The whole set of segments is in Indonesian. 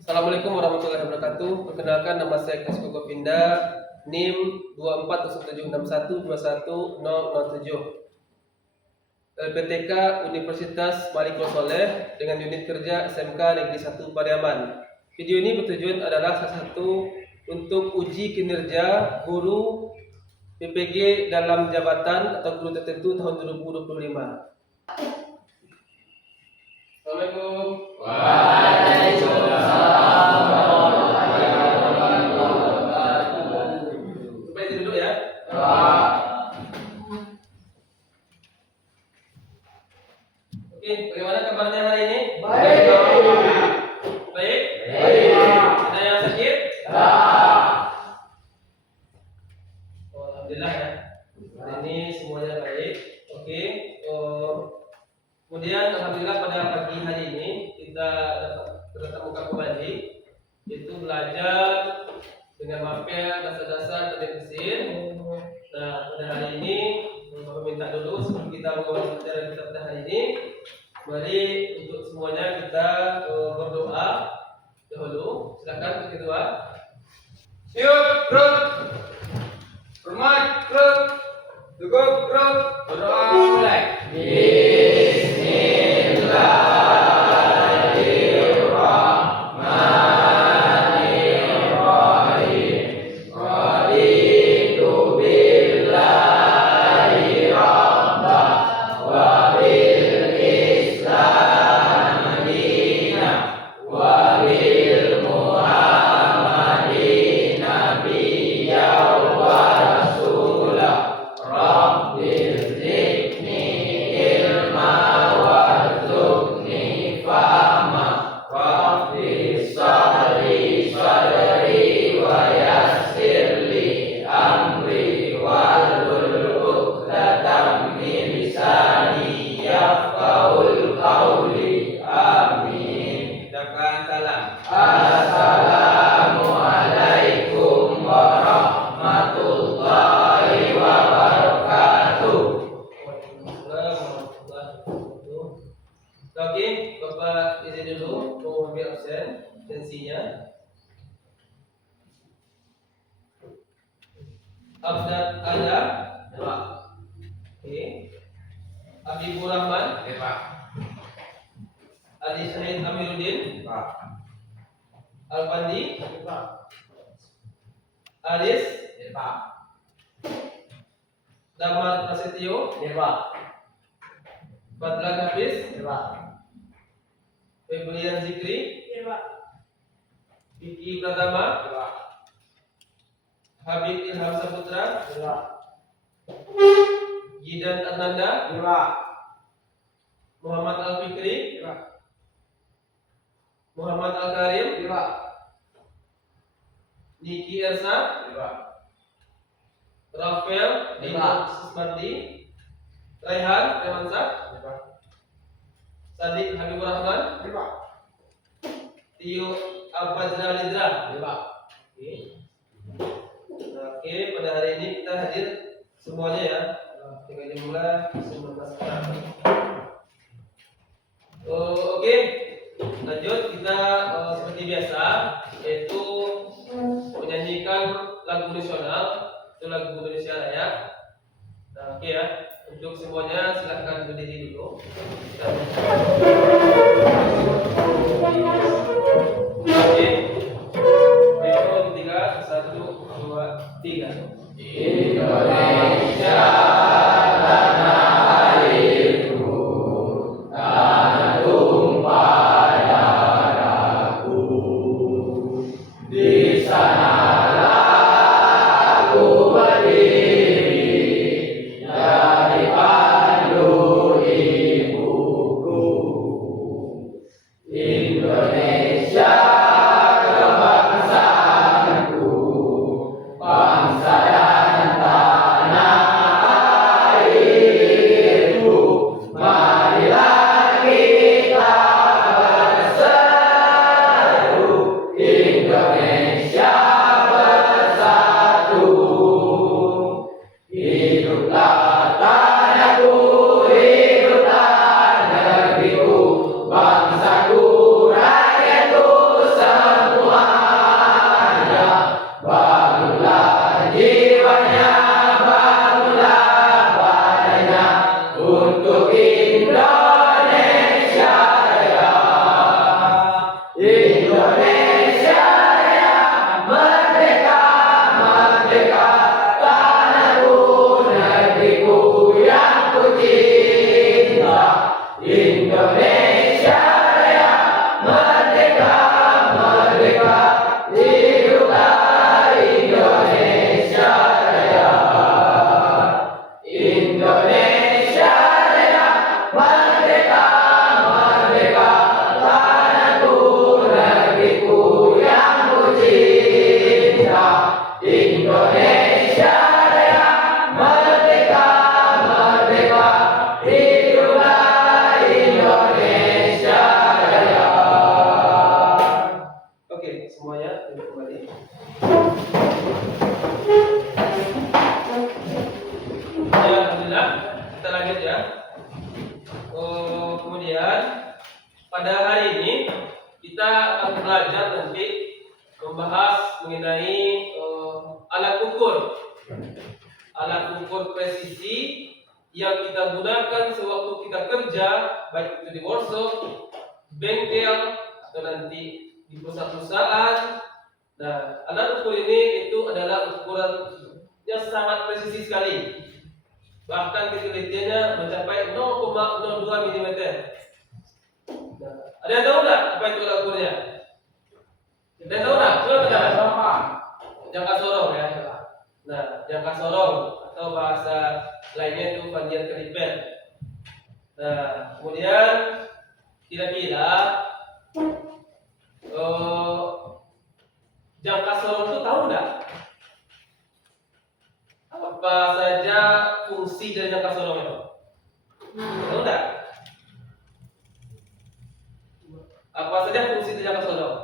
Assalamualaikum warahmatullahi wabarakatuh. Perkenalkan, nama saya Krisco Govinda, NIM 240761210007. LPTK Universitas Malikul Soleh dengan unit kerja SMK Negeri 1 Pariaman. Video ini bertujuan adalah salah satu untuk uji kinerja guru PPG dalam jabatan atau guru tertentu tahun 2025. Assalamualaikum. Supaya duduk ya. Oke, bagaimana kabarnya hari ini? Baik. Baik. Ada yang sakit? Alhamdulillah ya. Hari ini semuanya baik. Oke. Kemudian alhamdulillah pada pagi hari ini kita dapat bertatap muka kembali, yaitu belajar dengan mapel dasar-dasar teknik mesin. Nah, pada hari ini Bapak minta dulu sebelum kita mengawali pelajaran kita pada hari ini, mari untuk semuanya kita berdoa dahulu. Silakan kita doa. Siap, bro. Hormat, bro. Cukup, bro. Berdoa mulai. Assalamualaikum warahmatullahi wabarakatuh. Oke, Bapak izin dulu mau ambil absen tensinya. Abdul ada? Oke. Habibur Rahman? Ali Syahid Amiruddin? Alpandi? Aris? Damar Prasetyo? Fadlan Hafiz? Febrian Zikri? Vicky Pratama? Habib Ilham Saputra? Gidan Ananda? Muhammad Al-Fikri? Muhammad Al-Karim? Niki Ersa? Rafael Dino Susmardi? Raihan Remansa? Sadiq Habibur Rahman? Tio Al-Fazra Lidra? Oke, pada hari ini kita hadir semuanya ya. Dengan jumlah 19 orang. Oke, lanjut kita seperti biasa, yaitu menyanyikan lagu nasional, itu lagu Indonesia Raya. Nah, oke ya, untuk semuanya silahkan berdiri dulu. Oke, berikut 3, 1, 2, 3. Indonesia tanah airku, tanah tumpah darahku. Di sanalah aku berdiri, dari pandu ibuku. untuk Indonesia Raya. Indonesia Raya, merdeka, merdeka, tanahku, negeriku yang ku cinta. Indonesia Raya, merdeka, merdeka, hiduplah Indonesia Raya. Indonesia Raya, merdeka, merdeka, tanahku, negeriku yang ku cinta. Indonesia Raya, merdeka, merdeka, hiduplah Indonesia Raya. Oke, semuanya duduk kembali. Ya, alhamdulillah. Kita lanjut ya. Kemudian pada hari ini kita akan belajar nanti membahas mengenai alat ukur presisi yang kita gunakan sewaktu kita kerja, baik itu di workshop, bengkel, atau nanti di perusahaan-perusahaan. Nah, alat ukur ini itu adalah ukuran yang sangat presisi sekali. Bahkan ketelitiannya mencapai 0,02 mm. Nah, ada yang tahu nggak apa itu alat ukurnya? Ada yang tahu nggak? Coba katakan. Jangka sorong ya. Nah, jangka sorong atau bahasa lainnya itu Van Kelipper. Nah, kemudian kira-kira jangka sorong itu tahu nggak? Apa saja fungsi dari jangka sorong itu? Tahu nggak? Apa saja fungsi dari jangka sorong?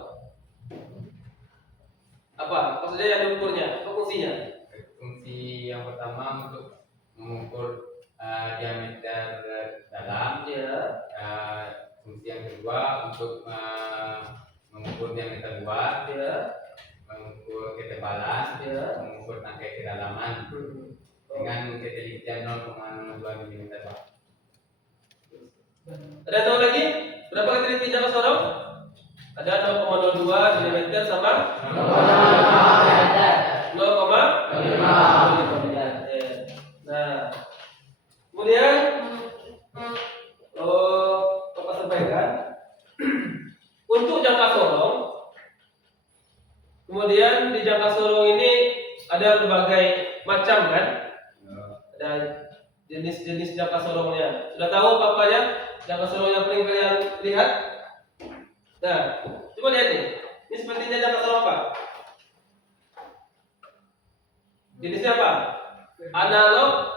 Apa saja yang diukurnya? Apa fungsinya? Fungsi yang pertama untuk mengukur diameter dalam. Ya. Fungsi yang kedua untuk mengukur diameter luar, Ya. mengukur ketebalan, Ya. mengukur tangkai kedalaman dengan ketelitian 0,02 mm. Ada tahu lagi berapa ketelitian jangka sorong? Ada 0,02 mm sama 0,5 mm. Nah, kemudian Bapak sampaikan untuk jangka sorong. Kemudian di jangka sorong ini ada berbagai macam kan? Ada jenis-jenis jangka sorongnya. Sudah tahu apa-apanya? Jangka sorong yang paling kalian lihat? Nah, coba lihat nih. Ini sepertinya jangka sorong apa? Jenisnya apa? Analog,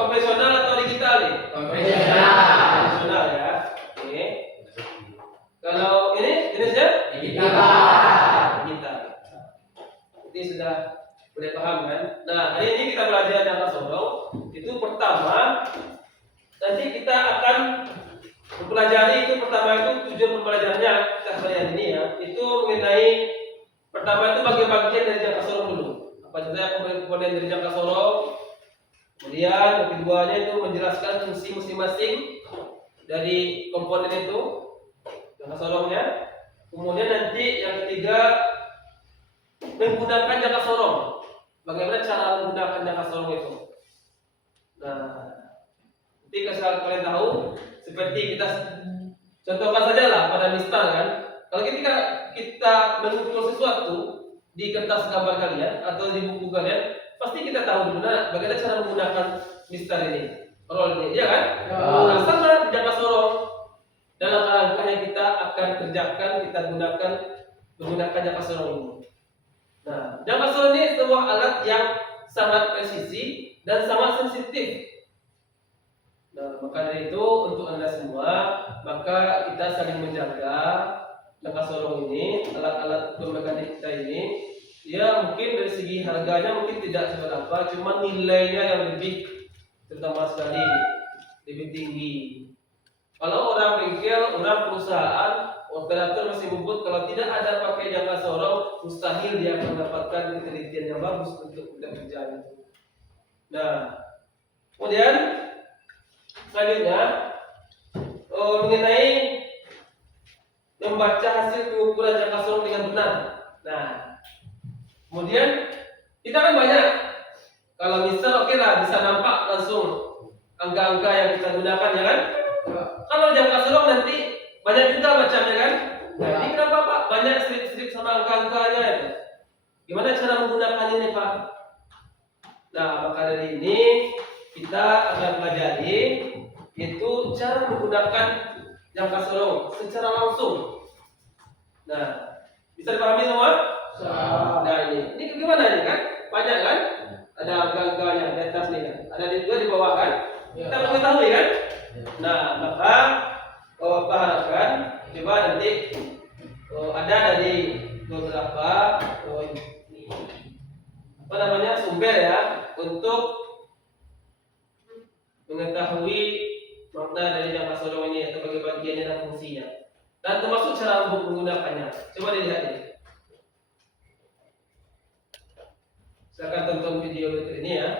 konvensional atau digital nih? Konvensional ya. Oke. Kalau ini jenisnya? Digital. Ini sudah boleh paham kan? Nah, hari ini kita belajar jangka sorong. Itu pertama, nanti kita akan mempelajari itu pertama itu tujuan pembelajarannya kita belajar ini ya. Itu mengenai pertama itu bagian-bagian dari jangka sorong dulu. Apa saja komponen dari jangka sorong. Kemudian yang keduanya itu menjelaskan fungsi masing-masing dari komponen itu jangka sorongnya. Kemudian nanti yang ketiga menggunakan jangka sorong. Bagaimana cara menggunakan jangka sorong itu? Nah, nanti kalau kalian tahu, seperti kita contohkan saja lah pada mistal kan. Kalau kita mengukur sesuatu di kertas gambar kalian atau di buku kalian, pasti kita tahu bagaimana cara menggunakan mistal ini, roll ini, ya kan? Nah, sama di jangka sorong. Dalam langkah yang kita akan kerjakan, kita menggunakan jangka sorong ini. Nah, jangka sorong ini sebuah alat yang sangat presisi dan sangat sensitif. Nah, maka dari itu untuk Anda semua, maka kita saling menjaga jangka sorong ini, alat-alat ukur mekanik kita ini. Ya mungkin dari segi harganya mungkin tidak seberapa, cuma nilainya yang lebih terutama sekali lebih tinggi. Kalau orang bengkel, orang perusahaan, operator masih menyebut kalau tidak ada pakai jangka sorong, mustahil dia akan mendapatkan ketelitian yang bagus untuk bekerja itu. Nah, kemudian selanjutnya mengenai membaca hasil pengukuran jangka sorong dengan benar. Nah, kemudian kita kan banyak. Kalau misal oke lah bisa nampak langsung angka-angka yang kita gunakan ya kan. Kalau jangka sorong nanti banyak juga macamnya kan. Nah, ini kenapa Pak banyak strip-strip sama angka-angkanya ya? Gimana cara menggunakannya nih Pak? Nah, maka dari ini kita akan pelajari yaitu cara menggunakan jangka sorong secara langsung. Nah, bisa dipahami semua? Nah, ini gimana ini kan? Banyak kan? Ada angka-angkanya di atas nih kan? Ada juga di bawah kan? Kita mengetahui kan? Nah, maka Pak harapkan coba nanti ada dari beberapa sumber ya untuk mengetahui makna dari jangka sorong ini atau bagi bagiannya dan fungsinya dan termasuk cara menggunakannya. Coba dilihat ini. Silakan tonton video berikut ini ya.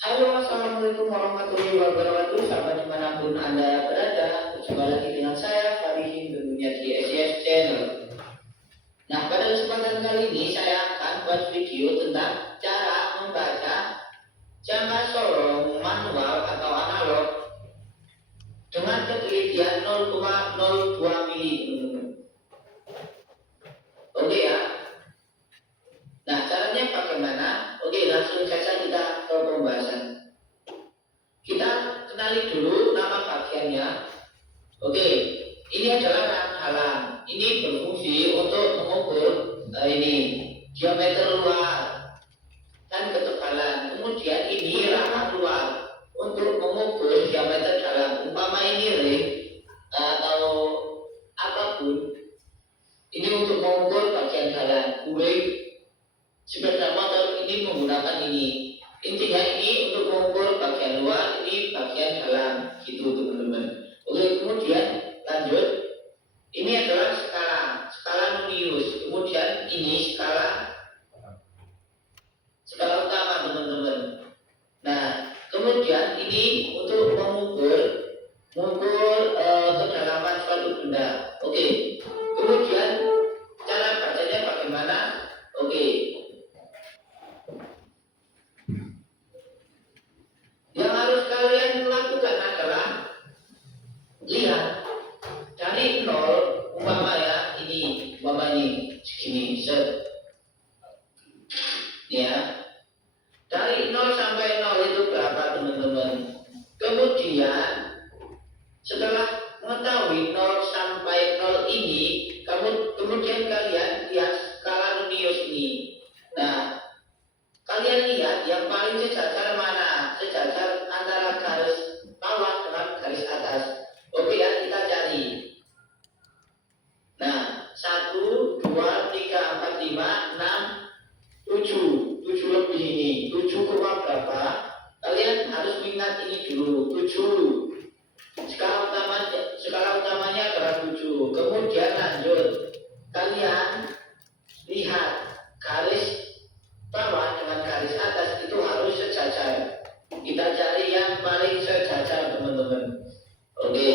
Halo, assalamualaikum warahmatullahi wabarakatuh. Sahabat dimanapun Anda berada, berjumpa lagi dengan saya Farihin tentunya di SCS Channel. Nah, pada kesempatan kali ini saya akan buat video tentang cara membaca jangka sorong manual atau analog dengan ketelitian 0,02 mili. Oke ya. Nah, caranya bagaimana? Oke, langsung saja kita ke pembahasan. Kita kenali dulu nama bagiannya. Oke, ini adalah ranghalan. Ini berfungsi untuk mengukur ini diameter luar dan ketebalan. Kemudian ini rangka luar untuk mengukur diameter dalam. Umpama ini ring atau apapun. Ini untuk mengukur bagian dalam. Kuring sepeda motor ini menggunakan ini. Intinya ini untuk mengukur bagian luar, ini bagian dalam, gitu teman-teman. Oke, kemudian lanjut. Ini adalah skala Nunius. Kemudian ini skala utama teman-teman. Nah, kemudian ini untuk mengukur kedalaman suatu benda. Oke. Kemudian cara bacanya bagaimana? Oke. Yang harus kalian lakukan adalah lihat dari 0 umpama ini segini set ya, dari 0 sampai 0 itu berapa teman-teman. Kemudian setelah mengetahui 0 sampai 0 ini, kemudian kalian lihat skala Nunius ini. Nah, kalian lihat yang paling sejajar mana? Sejajar antara garis bawah dengan garis atas. Oke ya, kita cari. Nah, 1, 2, 3, 4, 5, 6, 7. 7 lebih ini. 7 berapa? Kalian harus ingat ini dulu. 7. Skala utamanya adalah 7. Kemudian lanjut. Kalian lihat garis bawah dengan garis atas itu harus sejajar. Kita cari yang paling sejajar teman-teman. Oke,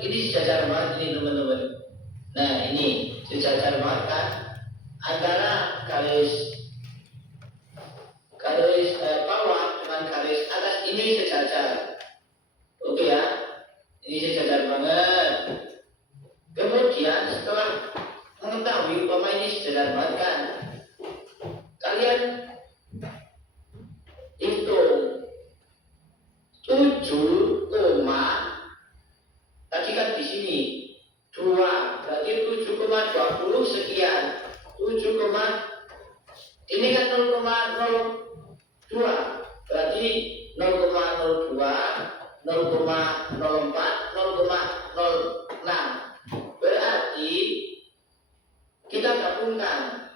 ini sejajar banget ini teman-teman. Nah, ini sejajar banget kan? Antara garis bawah dengan garis atas ini sejajar. Oke ya, ini sejajar banget. Kemudian setelah mengetahui umpama ini sejajar banget kan, kalian hitung 7, tadi kan di sini 2, berarti 7,20 sekian. 7, ini kan 0,02, berarti 0,02, 0,04, 0,06. Berarti kita gabungkan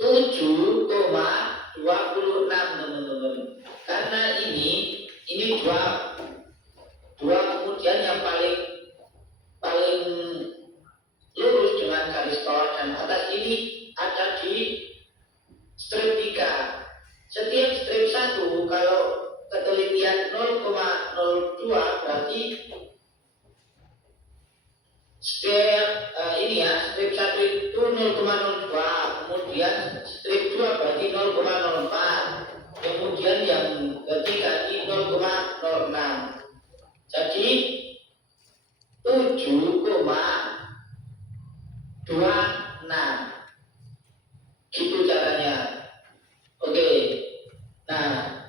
7,26 teman-teman. Karena ini dua kemudian yang paling lurus dengan garis bawah dan atas ini ada di strip 3. Setiap strip 1 kalau ketelitian 0,02 berarti setiap strip 1 itu 0,02, kemudian strip 2 berarti 0,04, kemudian yang ketiga di 0,06. Jadi 7,26. Gitu caranya. Oke. Nah,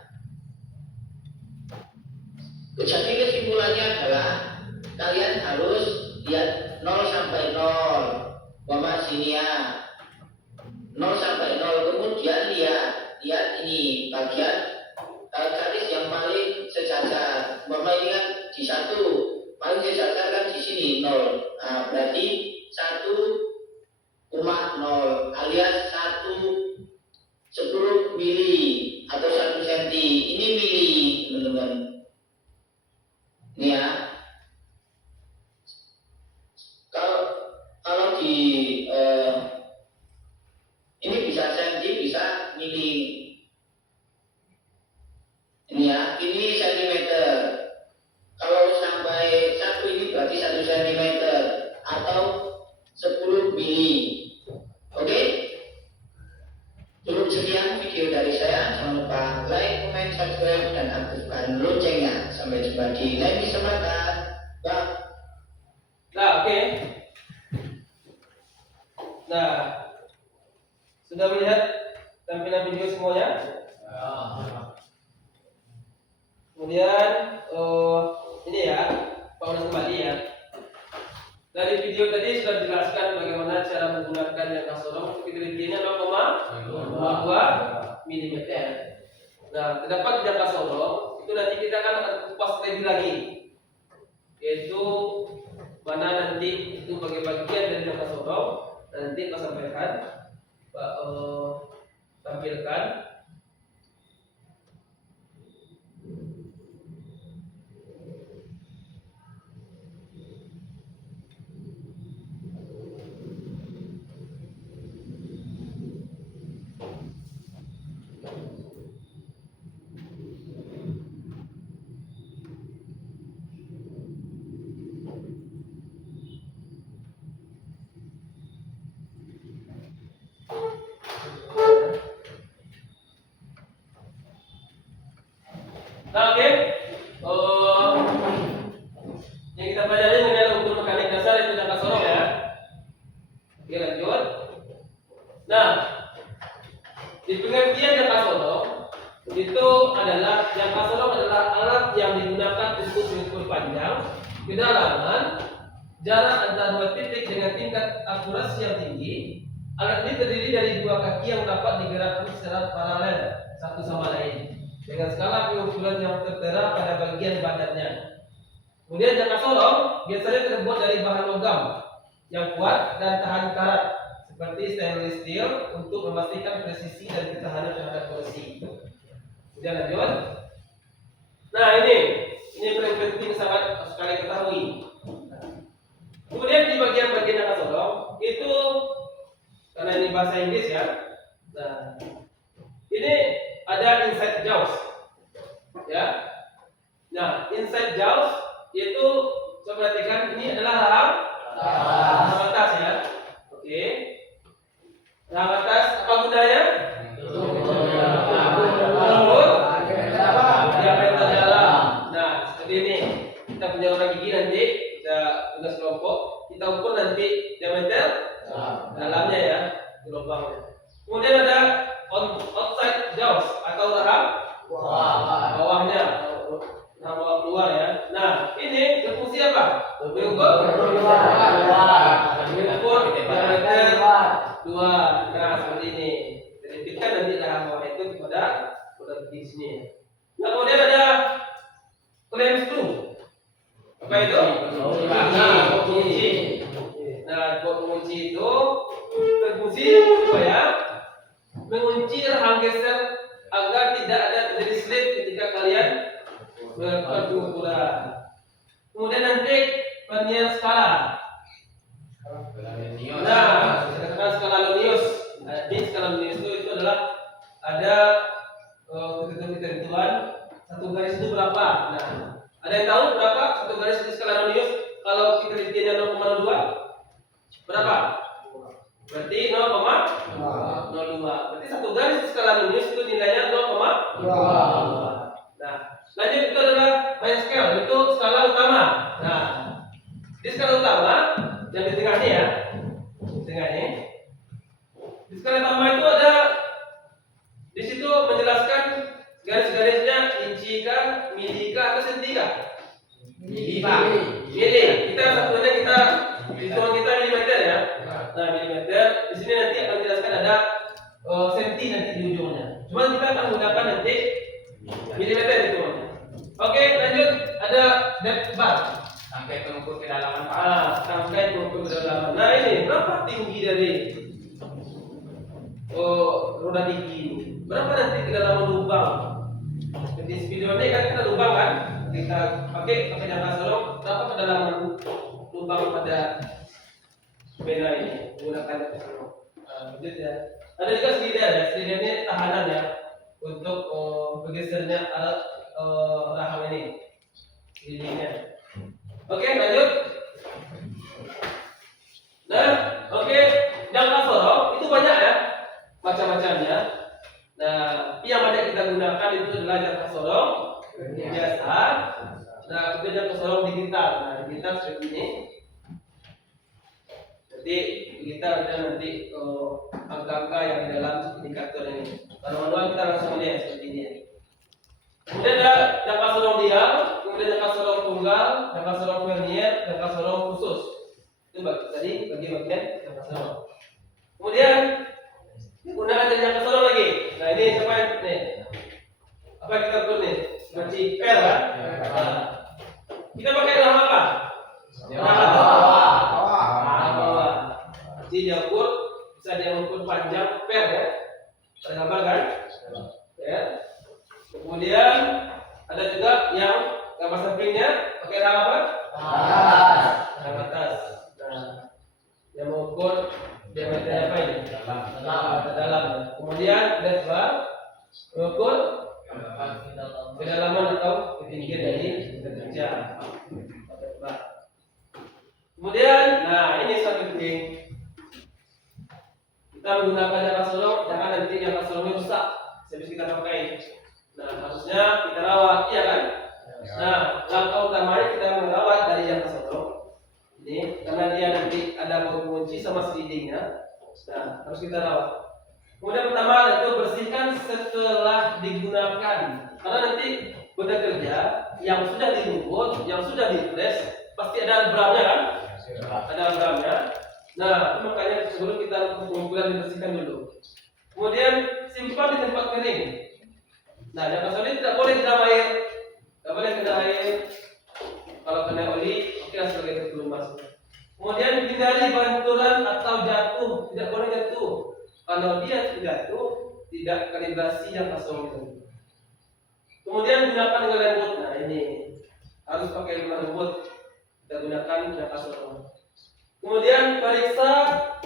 jadi kesimpulannya adalah kalian harus lihat 0 sampai 0. Umpama sini ya. 0 sampai 0, kemudian lihat ini bagian garis yang paling sejajar. Umpama ini kan di 1, paling sejajar kan di sini 0. Nah, berarti 1,0 alias 10 mili atau 1 senti. Ini mili, teman-teman. Ini ya. Kalau di ini bisa senti, bisa mili. Ini ya, ini sentimeter. Kalau sampai 1 ini berarti 1 sentimeter atau 10 mili. Oke? Cukup sekian video dari saya. Jangan lupa like, comment, subscribe, dan aktifkan loncengnya. Sampai jumpa di lain kesempatan. Bye. Nah, oke. Nah, sudah melihat tampilan video semuanya? Kemudian ini ya, bangunan kembali ya. Dari video tadi sudah dijelaskan bagaimana cara menggunakan yang kasorong untuk ketelitiannya 0,2 mm. Nah, terdapat yang kasorong itu nanti kita akan kupas lebih lagi, yaitu mana nanti itu bagian dari yang kasorong. Nanti kita sampaikan, tampilkan. Nah, oke. Yang kita pelajari mengenai ukur mekanik dasar itu yang kasorong ya. Oke, lanjut. Nah, di pengertian yang kasorong itu adalah alat yang digunakan untuk mengukur panjang, kedalaman, jarak antara dua titik dengan tingkat akurasi yang tinggi. Alat ini terdiri dari dua kaki yang dapat digerakkan secara paralel satu sama lain dengan skala pengukuran yang tertera pada bagian badannya. Kemudian jangka sorong biasanya terbuat dari bahan logam yang kuat dan tahan karat seperti stainless steel untuk memastikan presisi dan ketahanan terhadap koresi. Kemudian lanjut. Nah, ini paling penting sangat sekali ketahui. Kemudian di bagian-bagian jangka sorong itu, karena ini bahasa Inggris ya. Nah, ini ada inside jaws, ya. Nah, inside jaws itu coba perhatikan, ini adalah rahang atas ya. Oke. Rahang atas apa gunanya? Diameter dalam. Nah, seperti ini. Kita punya orang gigi nanti kita tugas kelompok, kita ukur nanti diameter dalamnya ya, di lubangnya. Kemudian ada outside jaws atau rahang bawahnya, rahang bawah keluar ya. Nah, ini berfungsi apa? Mengukur diameter 2. Nah, seperti ini. Diterbitkan nanti rahang bawah itu kepada di sini. Nah, kemudian ada clamp screw. Apa itu? Kunci. Nah, kunci itu berfungsi supaya mengunci rahang geser agar tidak ada terjadi slip ketika kalian melakukan pengukuran. Kemudian nanti penilaian skala. Nah, kita kenal skala Lonius. Nah, di skala Lonius itu adalah ada ketentuan satu garis itu berapa. Nah, ada yang tahu berapa satu garis di skala Nonius kalau kita telitiannya 0,02? Berapa? Berarti 0,02. Berarti satu garis di skala Nonius itu nilainya 0,2. Nah, lanjut itu adalah main scale, itu skala utama. Nah, di skala utama yang di tengah ini ya, di tengah ini. Di skala utama itu ada di situ menjelaskan garis-garisnya inci kah, mili kah, atau senti kah? Mili. Kita satunya kita hitungan kita milimeter ya. Nah, milimeter. Di sini nanti akan dijelaskan ada senti nanti di ujungnya. Cuma kita akan menggunakan nanti milimeter itu. Oke, lanjut ada depth bar. Sampai pengukur kedalaman Pak. Sampai pengukur kedalaman. Nah, ini berapa tinggi dari roda gigi ini? Berapa nanti kedalaman lubang? Di video ini kan kita lubang kan? Kita pakai jangka sorong. Berapa kedalaman lubang pada sepeda ini menggunakan jangka sorong? Lanjut ya. Ada juga silinder ya. Silinder ini tahanan ya untuk bergesernya alat rahang ini. Lilinnya. Oke, lanjut. Nah, oke, jangka sorong itu banyak ya macam-macamnya. Nah, yang banyak kita gunakan itu adalah jangka sorong biasa. Nah, kemudian jangka sorong digital. Nah, digital seperti ini. Jadi kita ada nanti angka-angka yang di dalam indikator ini. Kalau manual kita langsung melihat seperti ini. Kemudian ada jangka sorong diam, kemudian jangka sorong tunggal, jangka sorong vernier, jangka sorong khusus. Itu tadi bagi bagian jangka sorong. Kemudian gunakan jangka sorong lagi. Nah, ini siapa nih? Apa kita ukur nih? Seperti pel kan? Nah, kita pakai dalam apa? Bawah. Jadi dia ukur, bisa dia ukur panjang pel ya. Ada gambar kan? Ya. Kemudian ada juga yang gambar sampingnya pakai rang apa? Rang atas. Nah, yang mengukur diameter apa ini? Dalam. Kemudian depth bar mengukur kedalaman atau ketinggian dari kerja. Kemudian, nah ini sangat penting. Kita menggunakan jangka sorong, jangan nanti jangka sorongnya rusak habis kita pakai. Nah, harusnya kita rawat, iya kan? Nah, langkah utamanya kita merawat dari jangka sorong. Ini karena dia nanti ada kunci sama slidingnya. Nah, harus kita rawat. Kemudian pertama itu bersihkan setelah digunakan. Karena nanti benda kerja yang sudah dirumput, yang sudah di-press, pasti ada bramnya kan? Ada bramnya. Nah, makanya sebelum kita pengumpulan dibersihkan dulu. Kemudian simpan di tempat kering. Nah, jangka sorong tidak boleh kena air. Tidak boleh kena air. Kalau kena oli, oke sebagai pelumas. Kemudian hindari benturan atau jatuh, tidak boleh jatuh. Kalau dia jatuh, tidak kalibrasi jangka sorong itu. Kemudian gunakan dengan lembut. Nah, ini harus pakai lembut. Kita gunakan jangka sorong. Kemudian periksa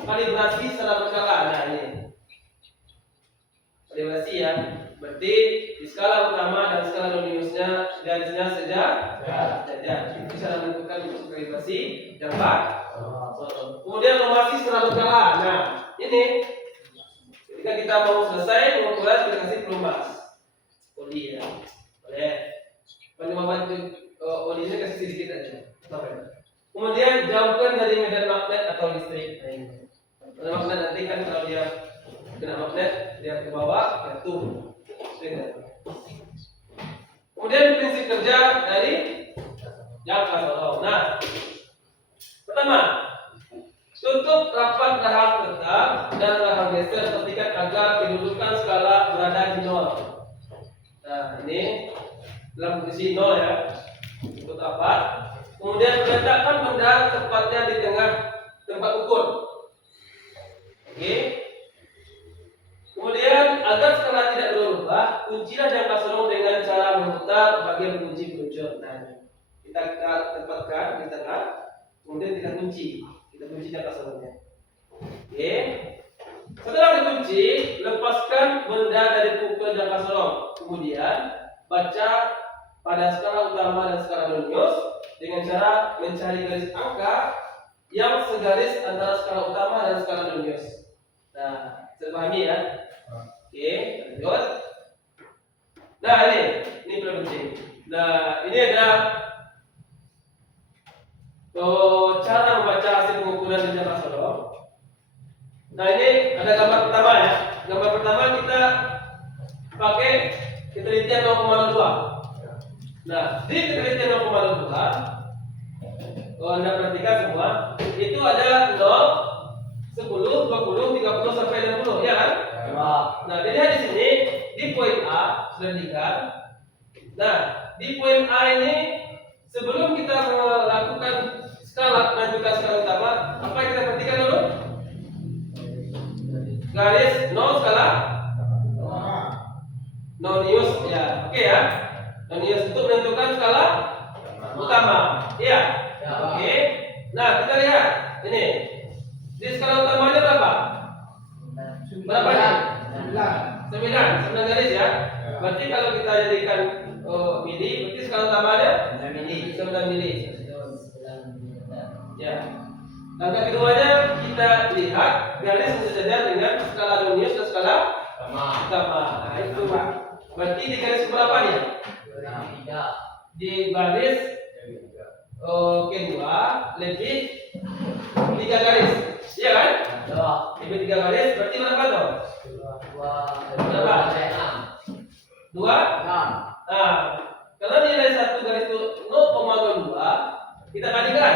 kalibrasi secara berkala. Nah, ini kalibrasi ya. Berarti di skala utama dan skala Noniusnya garisnya sejajar. Itu cara menentukan untuk kalibrasi jangka sorong. Kemudian nomasi secara berkala. Nah, ini ketika kita mau selesai pengukuran kita kasih pelumas oli ya. Boleh. Penyuapan olinya kasih sedikit aja. Kemudian jauhkan dari medan magnet atau listrik. Medan magnet nanti kan kalau dia kena magnet dia ke bawah jatuh. Kemudian prinsip kerja dari jangka sorong. Nah, pertama, tutup rapat rahang tetap dan rahang geser pastikan agar kedudukan skala berada di nol. Nah, ini dalam posisi nol ya. Tutup rapat. Kemudian letakkan benda tepatnya di tengah tempat ukur. Oke. Kemudian agar skala tidak berubah, kuncilah jangka sorong dengan cara memutar bagian kunci peluncur. Nah, kita tempatkan di tengah, kemudian kita kunci jangka sorongnya. Oke. Setelah dikunci, lepaskan benda dari jangka sorong. Kemudian baca pada skala utama dan skala nonius dengan cara mencari garis angka yang segaris antara skala utama dan skala nonius. Nah, terpahami ya? Oke, lanjut. Nah, ini paling penting. Nah, ini ada cara membaca hasil pengukuran di jangka sorong. Nah, ini ada gambar pertama ya. Gambar pertama kita pakai ketelitian 0,02. Nah, di ketelitian 0,02, Anda perhatikan semua, itu ada 0, 10, 20, 30 sampai 60, ya kan? Nah, dilihat di sini di poin A sudah dilihat. Nah, di poin A ini sebelum kita melakukan skala menentukan skala utama, apa yang kita perhatikan dulu? Garis 0 skala nonius ya. Oke ya. Nonius untuk menentukan skala utama. Iya. Oke. Nah, kita lihat ini. Di skala utamanya berapa? Berapa nih? 9 garis ya. Berarti kalau kita jadikan mili, berarti skala utamanya 9 mili. Ya. Langkah keduanya kita lihat garis yang sejajar dengan skala nonius dan skala utama. Nah, itu berarti di garis berapa dia? Di garis kedua lebih 3 garis, iya kan? Lebih 3 garis berarti berapa dong? Berapa? 2? Nah, kalau nilai 1 garis itu 0,02, kita kalikan.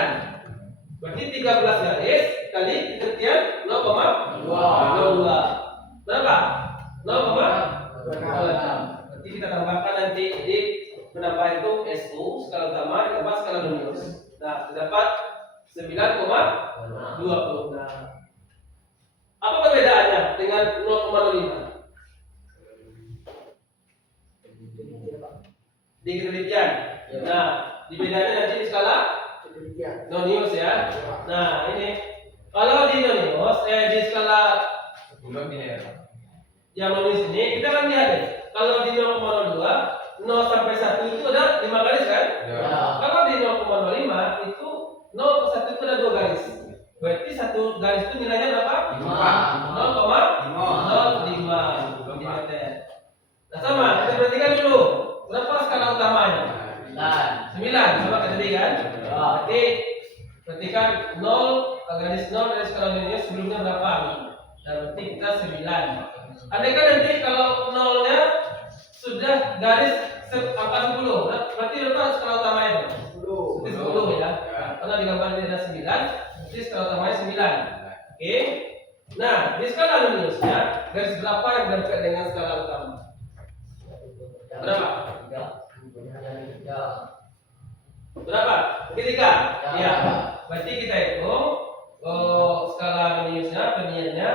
Berarti 13 garis kali ketelitian 0,02. Berapa? 0,26. Berarti kita tambahkan nanti di penambahan itu SU skala utama ditambah skala nonius. Nah, terdapat 9,26. Apa perbedaannya dengan 0,05? Di ketelitian. Nah, di bedanya nanti di skala nonius ya. Nah, ini kalau di nonius di skala yang nonius ini kita kan lihat deh. Kalau di 0,02 0 sampai 1 itu ada 5 garis kan? Kalau di 0,05 itu 0 ke 1 itu ada 2 garis. Berarti satu garis itu nilainya berapa? 0,05 mm. Nah, sama kita perhatikan dulu. Berapa skala utamanya? 9 sama kita tadi kan? Berarti perhatikan 0 garis 0 dari skala nonius sebelumnya berapa? Nah, berarti kita 9. Andai kan nanti kalau 0-nya sudah garis angka 10, berarti berapa skala utamanya? 10 ya. Karena di gambar ini ada 9, berarti skala utamanya 9. Oke. Nah, di skala noniusnya garis berapa yang dekat dengan skala utama? Berapa? Berapa? Ketiga. Ya. Berarti kita hitung skala noniusnya, peniannya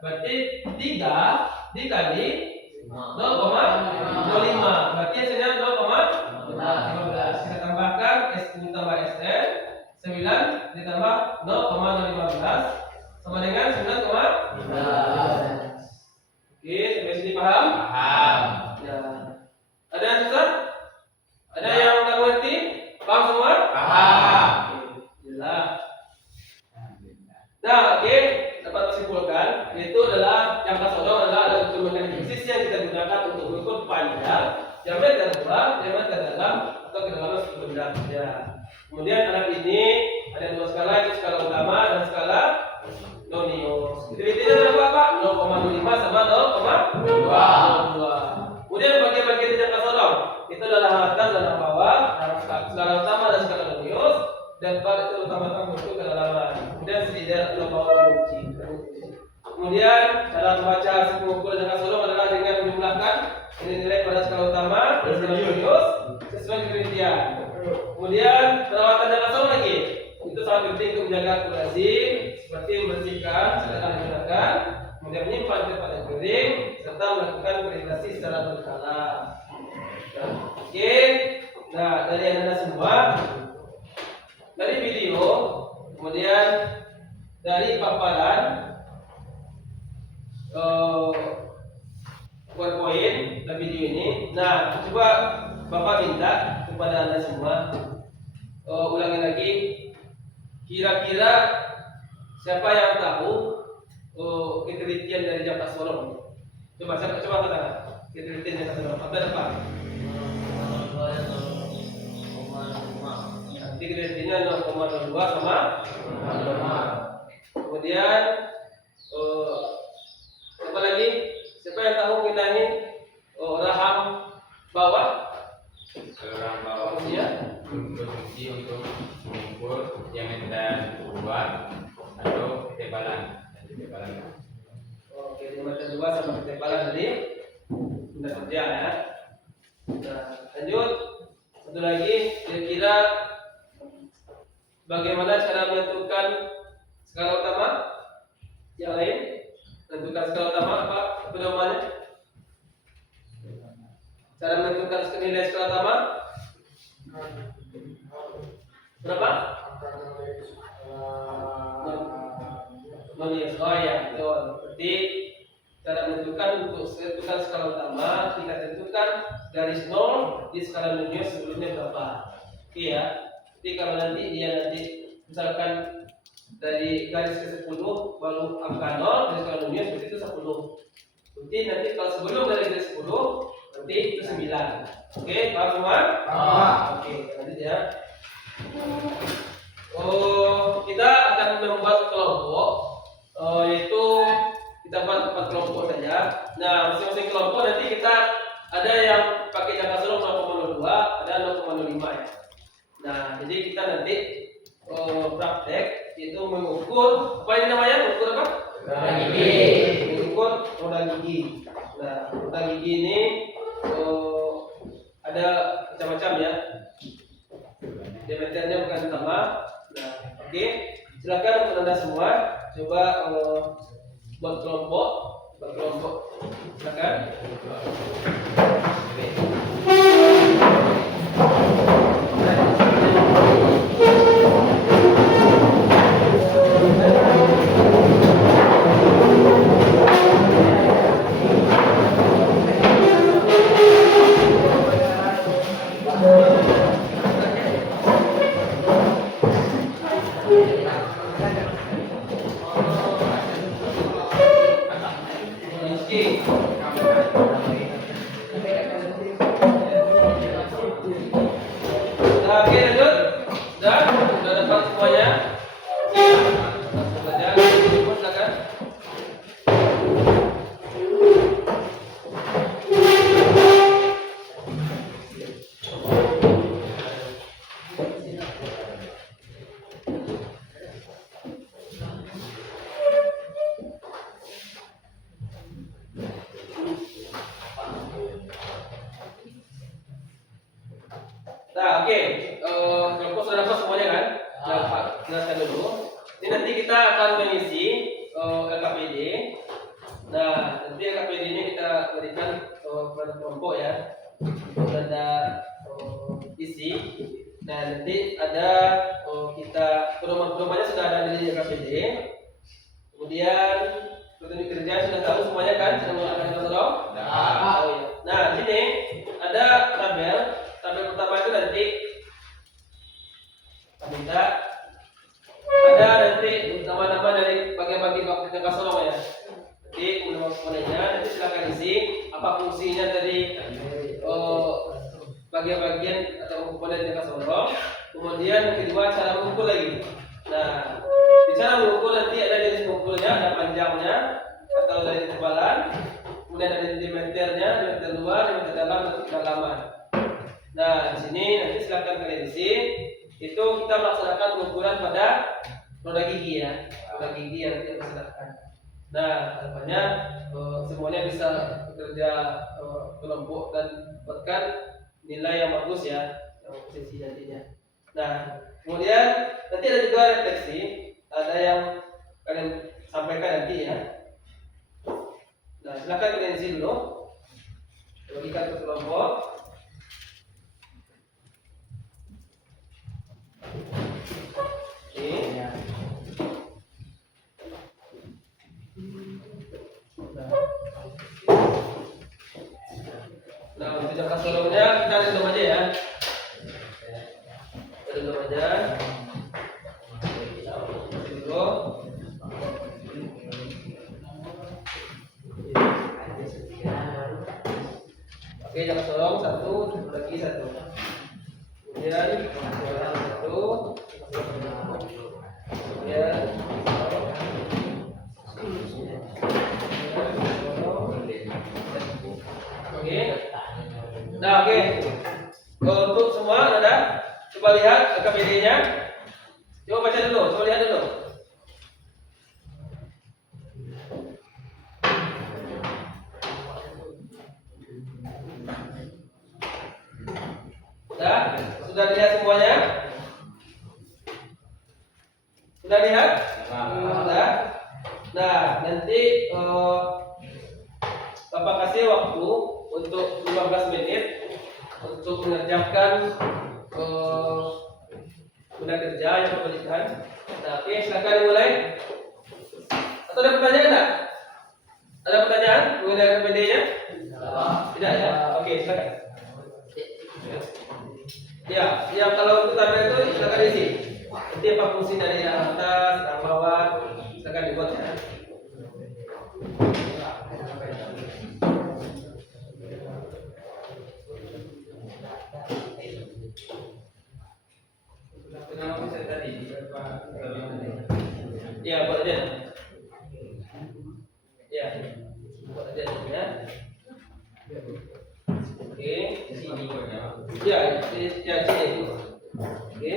berarti 3 dikali 0,05. Berarti hasilnya 0,15. Kita tambahkan S tambah SN 9 ditambah 0,015 sama dengan 9,15. Oke, sampai sini paham? Ya. Ada yang susah? Ada yang nggak ngerti? Paham semua? Jelas. Nah, oke, dapat disimpulkan itu adalah yang kasodong adalah alat mekanik fisis yang kita gunakan untuk mengukur panjang, diameter luar, diameter dalam atau kedalaman suatu benda. Ya. Kemudian alat ini ada 2 skala, itu skala utama dan skala nonius. Ketelitiannya berapa Pak? 0,05 sama 0,02. Kemudian bagian-bagian yang kasodong itu adalah atas dan bawah, skala utama dan skala nonius. Dan pada itu utama-utama untuk kedalaman. Kemudian setidaknya dua bawah kunci. Kemudian cara membaca hasil pengukuran jangka sorong adalah dengan menjumlahkan nilai pada skala utama dan skala nonius sesuai ketelitian. Kemudian perawatan jangka sorong lagi itu sangat penting untuk menjaga akurasi seperti membersihkan setelah digunakan, kemudian menyimpan tempat yang kering serta melakukan verifikasi secara berkala. Oke, nah dari anda semua dari video, kemudian dari paparan poin-poin dalam video ini. Nah, coba Bapak minta kepada Anda semua ulangi lagi. Kira-kira siapa yang tahu ketelitian dari Jaka Sorong? Coba katakan ketelitian Jaka Sorong. Apa apa? Nanti ketelitiannya 0,02 sama. Kemudian apa lagi? Siapa yang tahu kita ini rahang bawah? Orang bawa Kemudian berfungsi untuk mengukur diameter luar atau ketebalan. oke, diameter 2 sama ketebalan tadi sudah kerja ya. Nah, lanjut satu lagi, kira-kira bagaimana cara menentukan skala utama? Yang lain menentukan skala utama apa pedomannya? Cara menentukan nilai skala utama berapa? Nulis. Oh ya, betul. Berarti cara menentukan skala utama kita tentukan garis 0 di skala nilai sebelumnya berapa? Oke ya. Jadi kalau nanti misalkan dari garis ke 10 baru angka 0 dari skala nilai seperti itu 10. Berarti nanti kalau sebelum dari garis 10 berarti itu 9. Oke, paham semua? Oke, lanjut ya. Kita akan membuat kelompok, yaitu kita buat 4 kelompok saja. Nah, masing-masing kelompok nanti kita ada yang pakai Jaka Sorong 0,02, ada 0,05 ya. Nah, jadi kita nanti praktek itu mengukur apa ini namanya? Mengukur apa? Roda gigi. Mengukur roda gigi. Nah, roda gigi ini ada macam-macam ya. Diameternya bukan sama. Nah, oke. Silakan untuk Anda semua coba buat kelompok. Silakan. Oke, lanjut. Sudah dapat semuanya. Silakan. Nah, oke. Kelompok sudah dapat semuanya kan? Dapat. Jelaskan dulu. Ini nanti kita akan mengisi LKPD. Nah, nanti LKPD ini kita berikan kepada kelompok ya. Untuk ada isi. Nah, nanti ada kita pedoman-pedomannya sudah ada di LKPD. Kemudian petunjuk kerja sudah tahu semuanya kan? Sudah menggunakan Jaka Sorong? Oh, iya. Nah, di sini ada tabel. Tabel pertama itu nanti minta ada nanti nama-nama dari bagian-bagian Jaka Sorong ya. Nanti komponennya nanti silakan isi apa fungsinya tadi bagian-bagian atau komponen Jaka Sorong. Kemudian yang kedua cara mengukur lagi. Nah, di cara mengukur nanti ada jenis mengukurnya, ada panjangnya atau dari ketebalan, kemudian ada diameternya, diameter luar, diameter dalam, dan kedalaman. Nah, di sini nanti silakan kalian isi. Itu kita melaksanakan pengukuran pada roda gigi ya. Roda gigi yang kita laksanakan. Nah, harapannya semuanya bisa bekerja kelompok dan dapatkan nilai yang bagus ya, yang posisi nantinya. Nah, kemudian nanti ada juga refleksi, ada yang kalian sampaikan nanti ya. Nah, silakan kalian isi dulu. Bagikan ke kelompok. Nah, untuk jangka solongnya kita random aja ya. Random aja. Dulu. Oke, jangka solong satu, lagi satu. Kemudian satu, kemudian oke. Nah, oke. Untuk semua ada, coba lihat KPD-nya. Coba baca dulu, coba lihat dulu. Sudah lihat semuanya? Sudah lihat? Sudah. Nah, nanti Bapak kasih waktu untuk 15 menit untuk mengerjakan guna kerja yang diberikan. Nah, oke, silakan dimulai. Atau ada pertanyaan enggak? Ada pertanyaan mengenai KPD-nya? Tidak ya? Oke, silakan. Ya, yang kalau untuk tanda itu silakan isi. Nanti apa fungsi dari yang atas, yang bawah, silakan dibuat ya. Ya, buat aja. Ya, buat aja ya. Oke, ya, sini. Oke,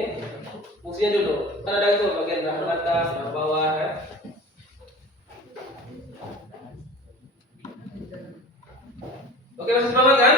fungsinya dulu. Kan ada itu bagian yang atas, yang bawah kan. Oke, masih semangat kan?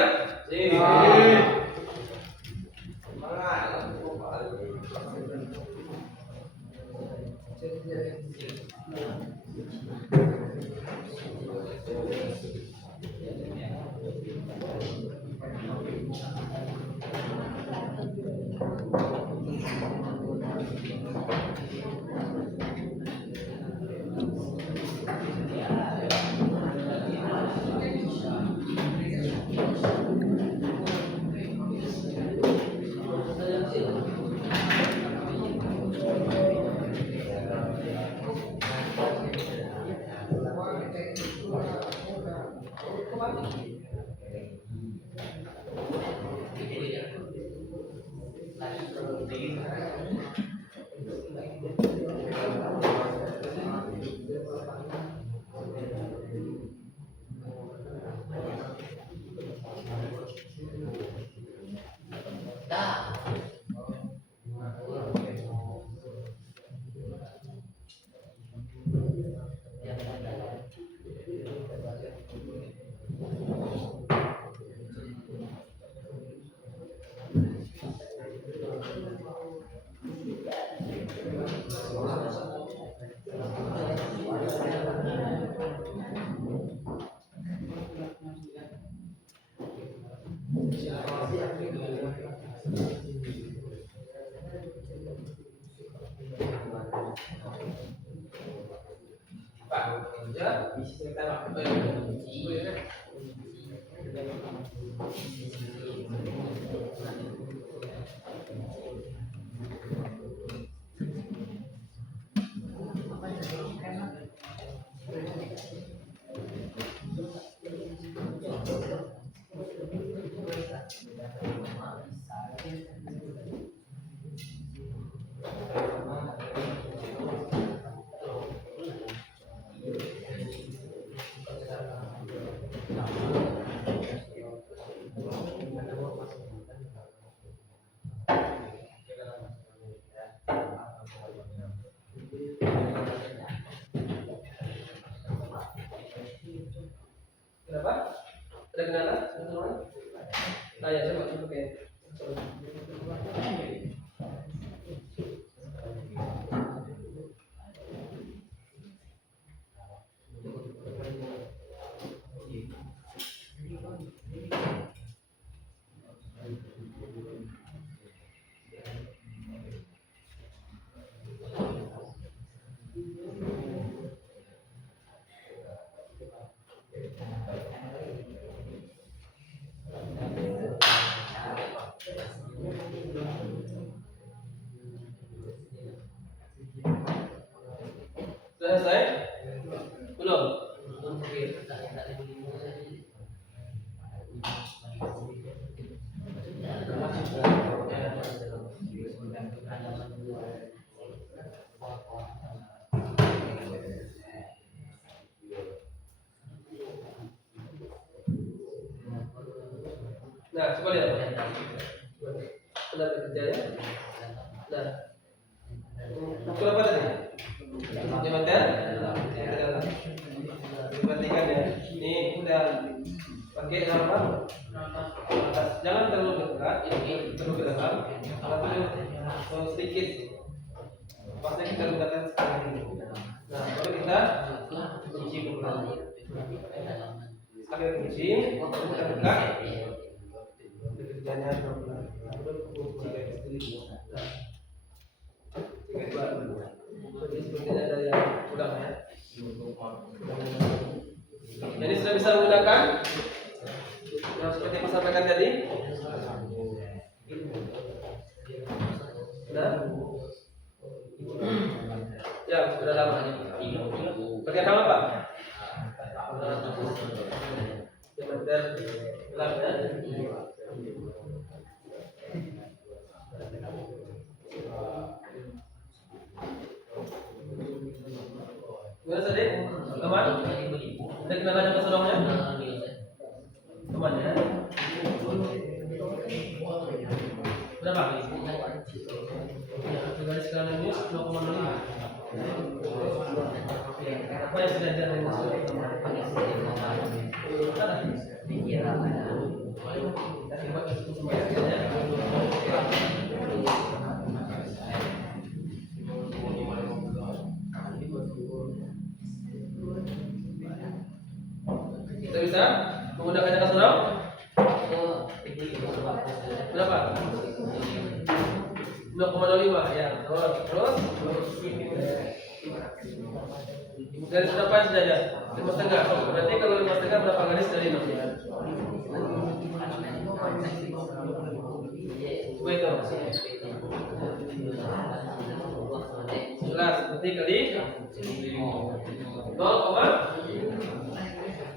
Kenapa? Ada kendala? Nah, ya coba oke. Nah, coba lihat. Benar bekerja ya. Nah, ukur apa tadi? Diameter. Perhatikan ya. Ini udah pakai apa? Jangan terlalu dekat, terlalu ke dalam, tapi sedikit. Pasti kita gunakan sekali ini. Nah, baru kita kunci dulu. Sekali kunci, kita buka. Kerjanya kunci kayak gini. Jadi sepertinya ada yang kurang ya. Jadi sudah bisa menggunakan yang seperti yang sampaikan tadi. Nah, ya sudah lama. Pakai nama Pak? Diameter 8 ya. Gimana tadi? Teman? Ada kenalan yang kesorongnya? Temannya? Berapa? Garis kanan ini 0,5. Apa yang sudah jalan ini? Kita bisa menggunakan jangka sorong? Berapa? 0,05 ya. Terus garis berapa sudah ya? 5,5. Berarti kalau 5,5 berapa garis dari 6? Itu 11 berarti kali 0,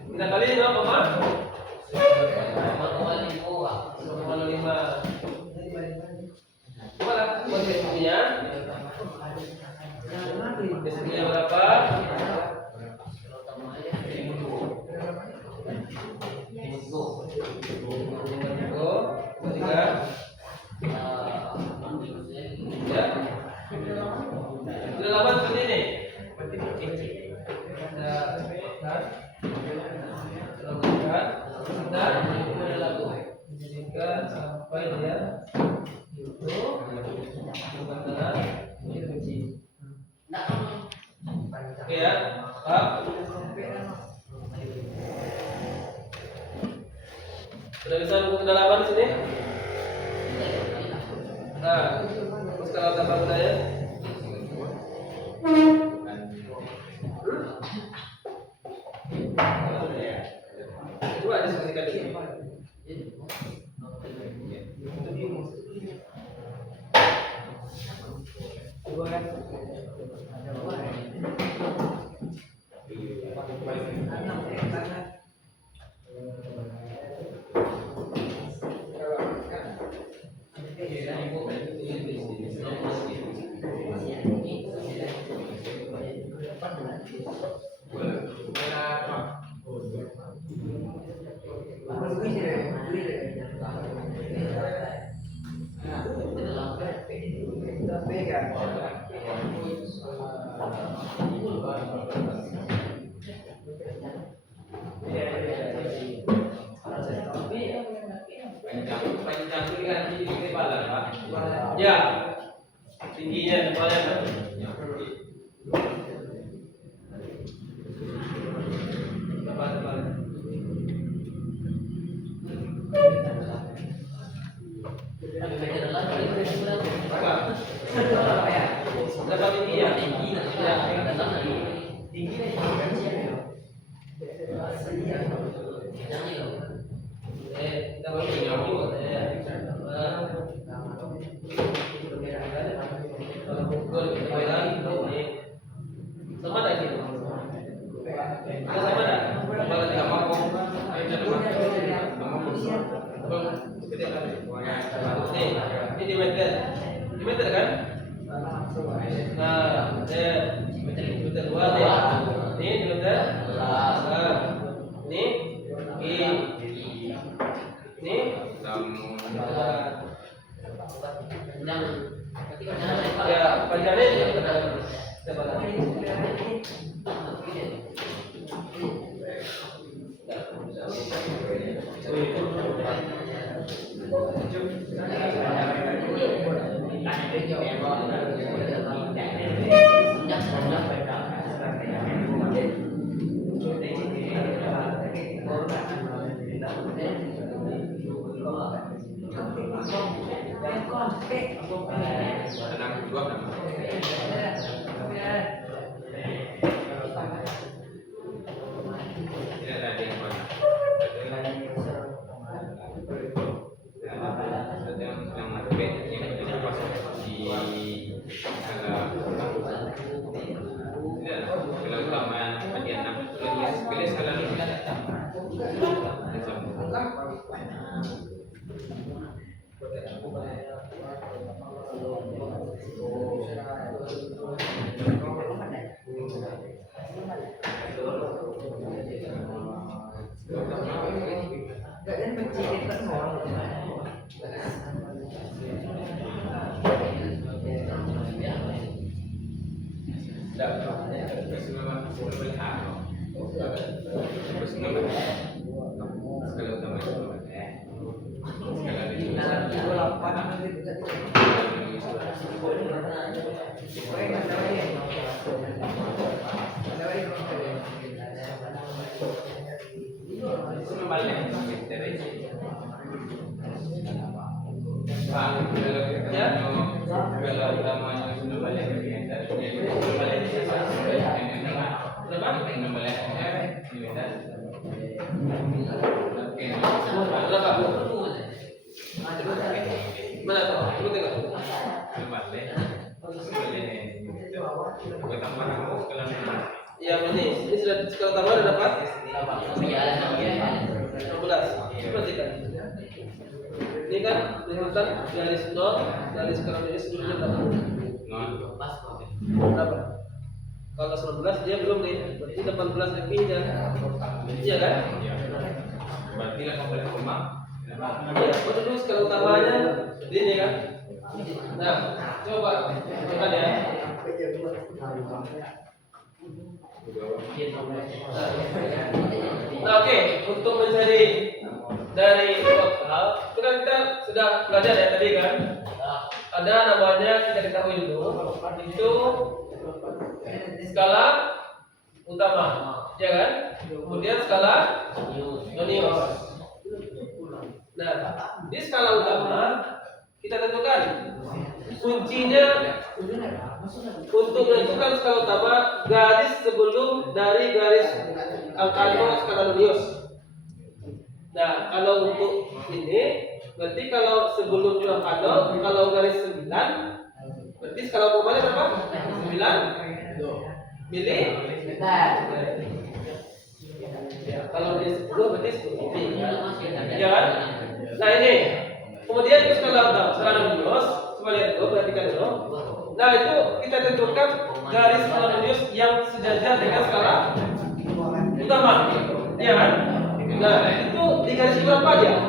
kita kali 0,05. Coba buat basic-nya. Basic-nya berapa? Ya. Sudah lama seperti ini. Jadikan sampai dia itu oke ya, Pak. Sudah bisa buku kedalaman sini? Nah, terus kalau tambah gunanya? Coba diskusikan dulu. Ya, tingginya kepala Pak. Berapa tinggi ya? Kita baru jauh ya. Kalau pukul kita bilang sama tak sih? Kita sama tak? Kalau tidak mampu, ini dimeter kan? Nah, dimeter 2 deh. Ini dimeter. Nah, ini ini Ya, panjangnya tebalan. Mana tuh? Lu tengok. Ya ini sudah skala tambah udah dapat 16. Perhatikan. Ini kan liputan garis 0, garis skala ini sebelumnya berapa? Kalau 19 dia belum nih, berarti 18 lebihnya. Iya kan? Berarti 18,5. Iya, betul dulu skala utamanya ini kan. Nah, coba lihat ya. Nah, oke, untuk mencari dari total, itu kan kita sudah belajar ya tadi kan. Ada namanya kita ketahui dulu, itu skala utama, ya kan? Kemudian skala jonius. Nah, di skala utama kita tentukan kuncinya untuk menentukan skala utama garis sebelum dari garis angka 0 skala jonius. Nah, kalau untuk ini berarti kalau sebelum angka 0, kalau garis 9 berarti skala utamanya berapa? 9 mili. Kalau dia 10 berarti 10 mili. Ya kan? Nah ini, kemudian ke skala utama, skala jonius, coba lihat dulu, perhatikan dulu. Nah itu kita tentukan garis skala jonius yang sejajar dengan skala utama, ya kan? Nah itu di garis berapa aja?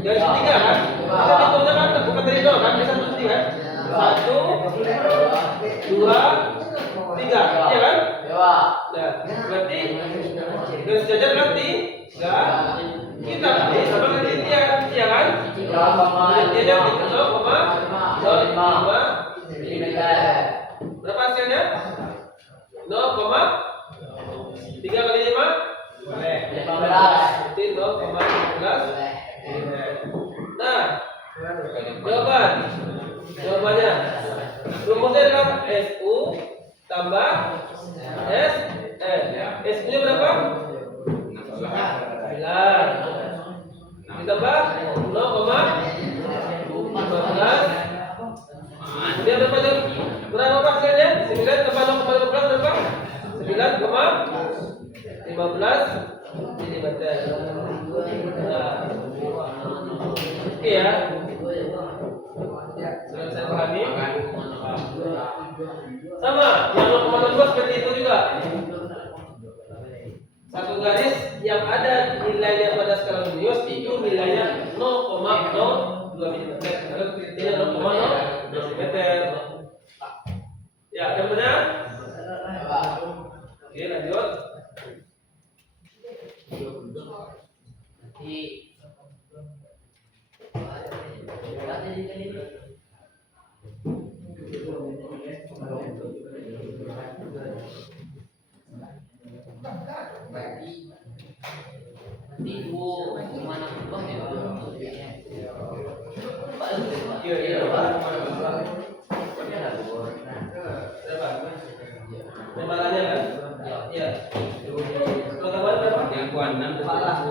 Garis ketiga kan? Kita hitungnya kan bukan dari 0 kan? Bisa tulis kan? 1, 2, 3, ya kan? Nah berarti garis sejajar kan 3. Kita tadi sama tadi dia kan? Dia 0,05 mm. Berapa hasilnya? 0,3 kali 5? 15. Berarti 0,15. Nah, jawabannya rumusnya adalah SU tambah SN. SU nya berapa? 9 ditambah 0,15. Kemudian berapa hasilnya? 9 tambah 0,15 berapa? 9,15 mm. Nah, oke ya. Sudah saya pahami. Sama, yang 0,15 seperti itu juga. Satu garis yang ada nilainya pada skala jonius itu nilainya 0,02 mm. Ini 0,02 mm. Ya, ada benar? Oke, lanjut. Iya. Pembalannya kan? Iya. Kalau kawan berapa? Yang ku 6 yang ku 8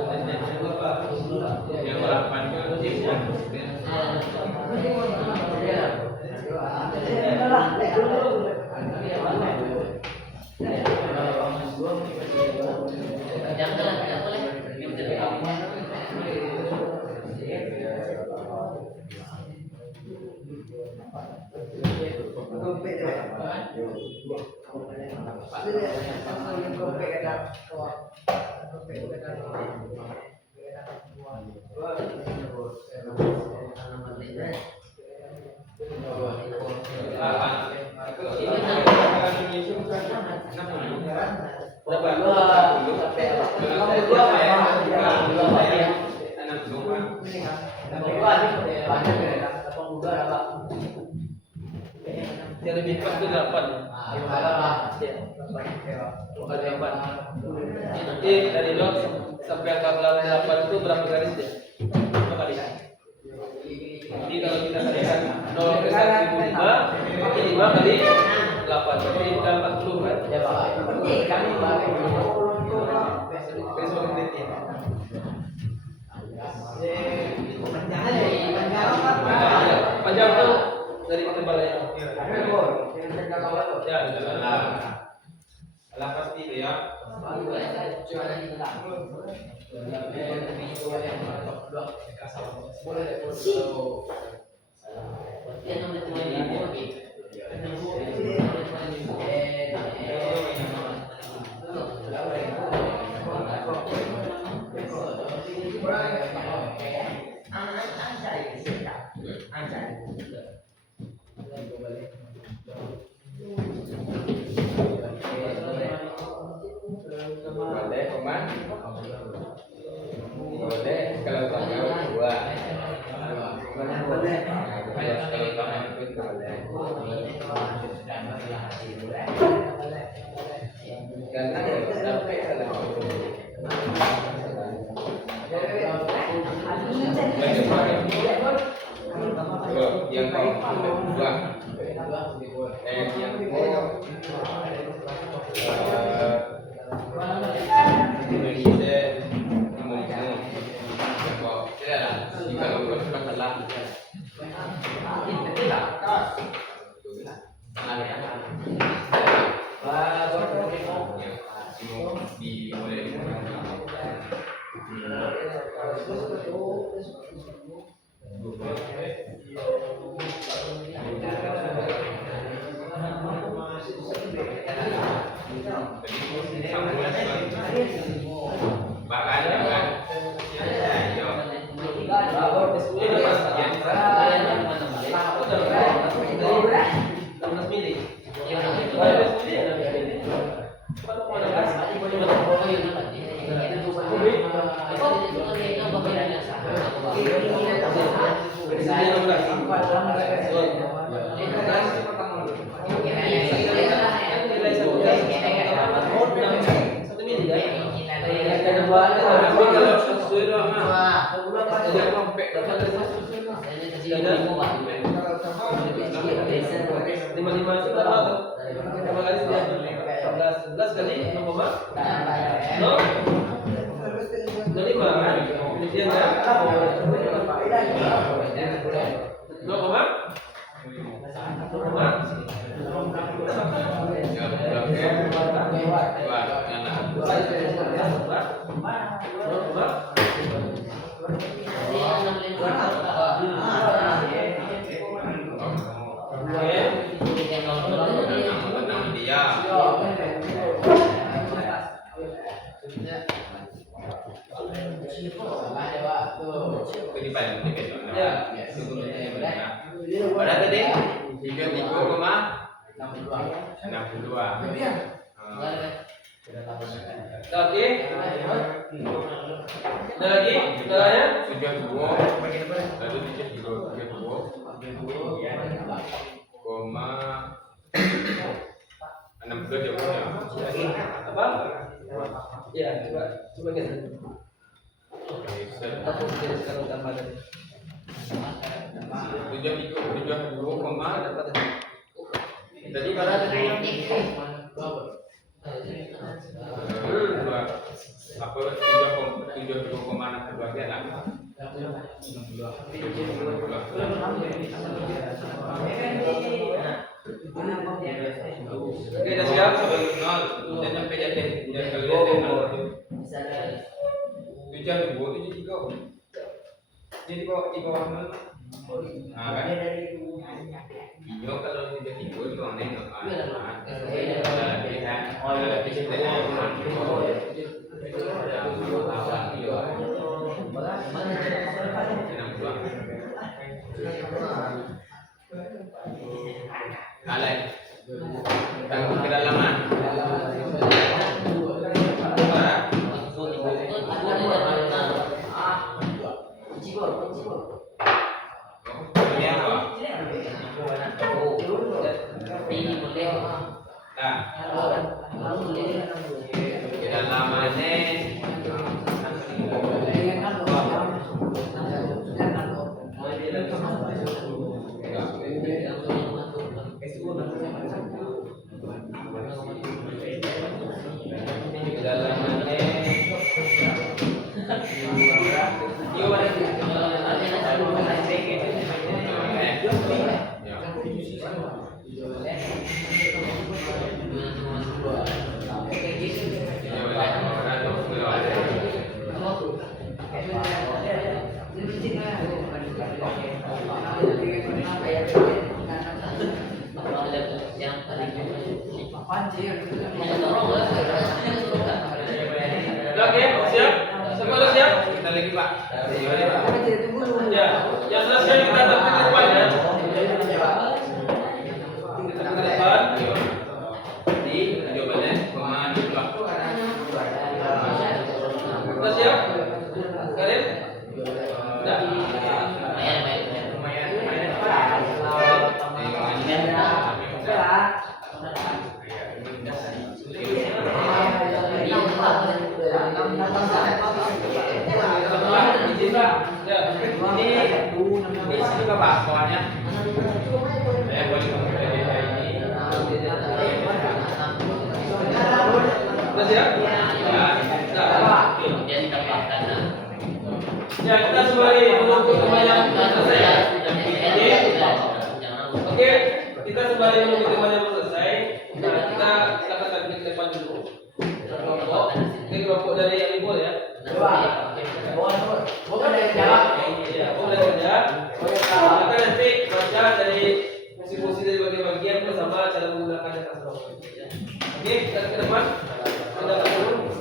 Yang lebih pas itu 8. Nanti dari log sampai angka 8 itu berapa garis ya? Berapa kali? Jadi kalau kita kalikan 0 ke 1.5, berarti 5 kali 8, berarti 40 kan? Ya Pak. Panjang tuh dari ketebalannya. Ya, lah pasti itu ya. Boleh, Koman? Boleh, kalau kau dua. Boleh. Kalau kau ikut boleh. Karena sampai yang kau dua. Yang Tuh. Ini paling penting. Ya. Pada tadi 33,62. Oke. Ada lagi? Caranya? 72 lalu dikit 32 koma 62 jawabnya. Apa? Ya, coba kita. Aku jadi sekarang tambah tadi. 72 koma Tadi pada tadi apa 72 koma 62 ya lah. Oke, dah siap. Dan sampai jatuh yang kalian 73. Jadi kok di bawah mana? Nah, kan? Iyo kalau tidak tidur itu aneh nggak? Alay, tanggung kedalaman. Oke, siap? Semua sudah siap? Kita lagi Pak. Ya, yang selesai kita tampil ke depan ya. Kita ke depan. Di jawabannya koma 2. Sudah siap? Karim? Sudah. Ini juga Pak soalnya. Saya boleh kemudian ini. Sudah siap? Ya, kita sembari menunggu semuanya selesai ya. Oke, kita sembari menunggu semuanya selesai. Nah, kita akan tampil ke depan dulu. Kelompok, ini kelompok dari yang libur ya. Iya, boleh saja. Kita nanti baca dari fungsi-fungsi dari bagian-bagian bersama cara menggunakan kata Oke, kita ke depan. Kita dulu.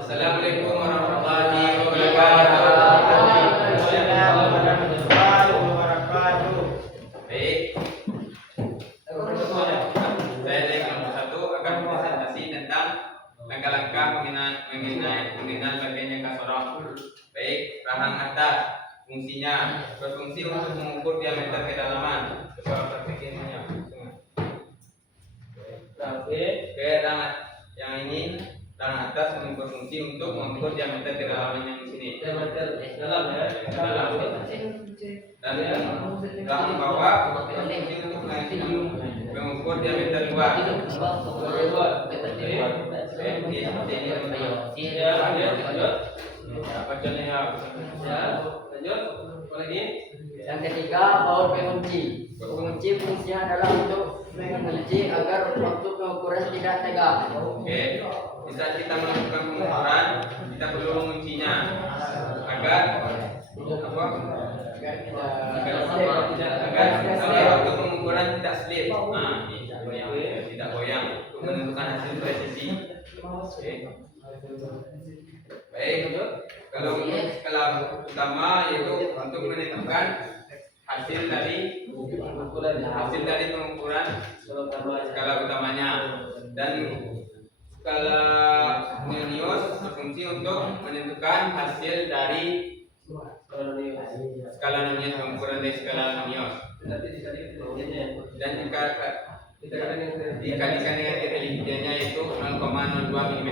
Assalamualaikum warahmatullahi wabarakatuh. Baik. Saya dari kelompok 1 akan presentasi tentang langkah-langkah penggunaan bagiannya kasoroh. Baik, rahang atas fungsinya berfungsi untuk mengukur diameter kedalaman. Coba perhatikannya. Oke, rahang yang ini Tangan atas berfungsi untuk mengukur diameter kedalaman yang di sini. Diameter dalam ya. Dalam. Dan tangan bawah berfungsi untuk mengukur diameter luar. Luar. Ini seperti ini. Ya, lanjut. Apa contohnya? Ya, lanjut. Apa lagi? Yang ketiga, baut pengunci. Pengunci fungsinya adalah untuk mengunci agar waktu pengukuran tidak tegak. Oke. Di saat kita melakukan pengukuran, kita perlu menguncinya agar apa? Agar waktu pengukuran tidak slip. Nah, ini tidak goyang untuk menentukan hasil presisi. Oke. Baik. Kalau untuk skala utama yaitu untuk menentukan hasil dari pengukuran skala utamanya, dan skala Newton berfungsi untuk menentukan hasil dari skala Newton, pengukuran dari skala Newton, dan dikalikan dengan ketelitiannya itu 0,02 mm.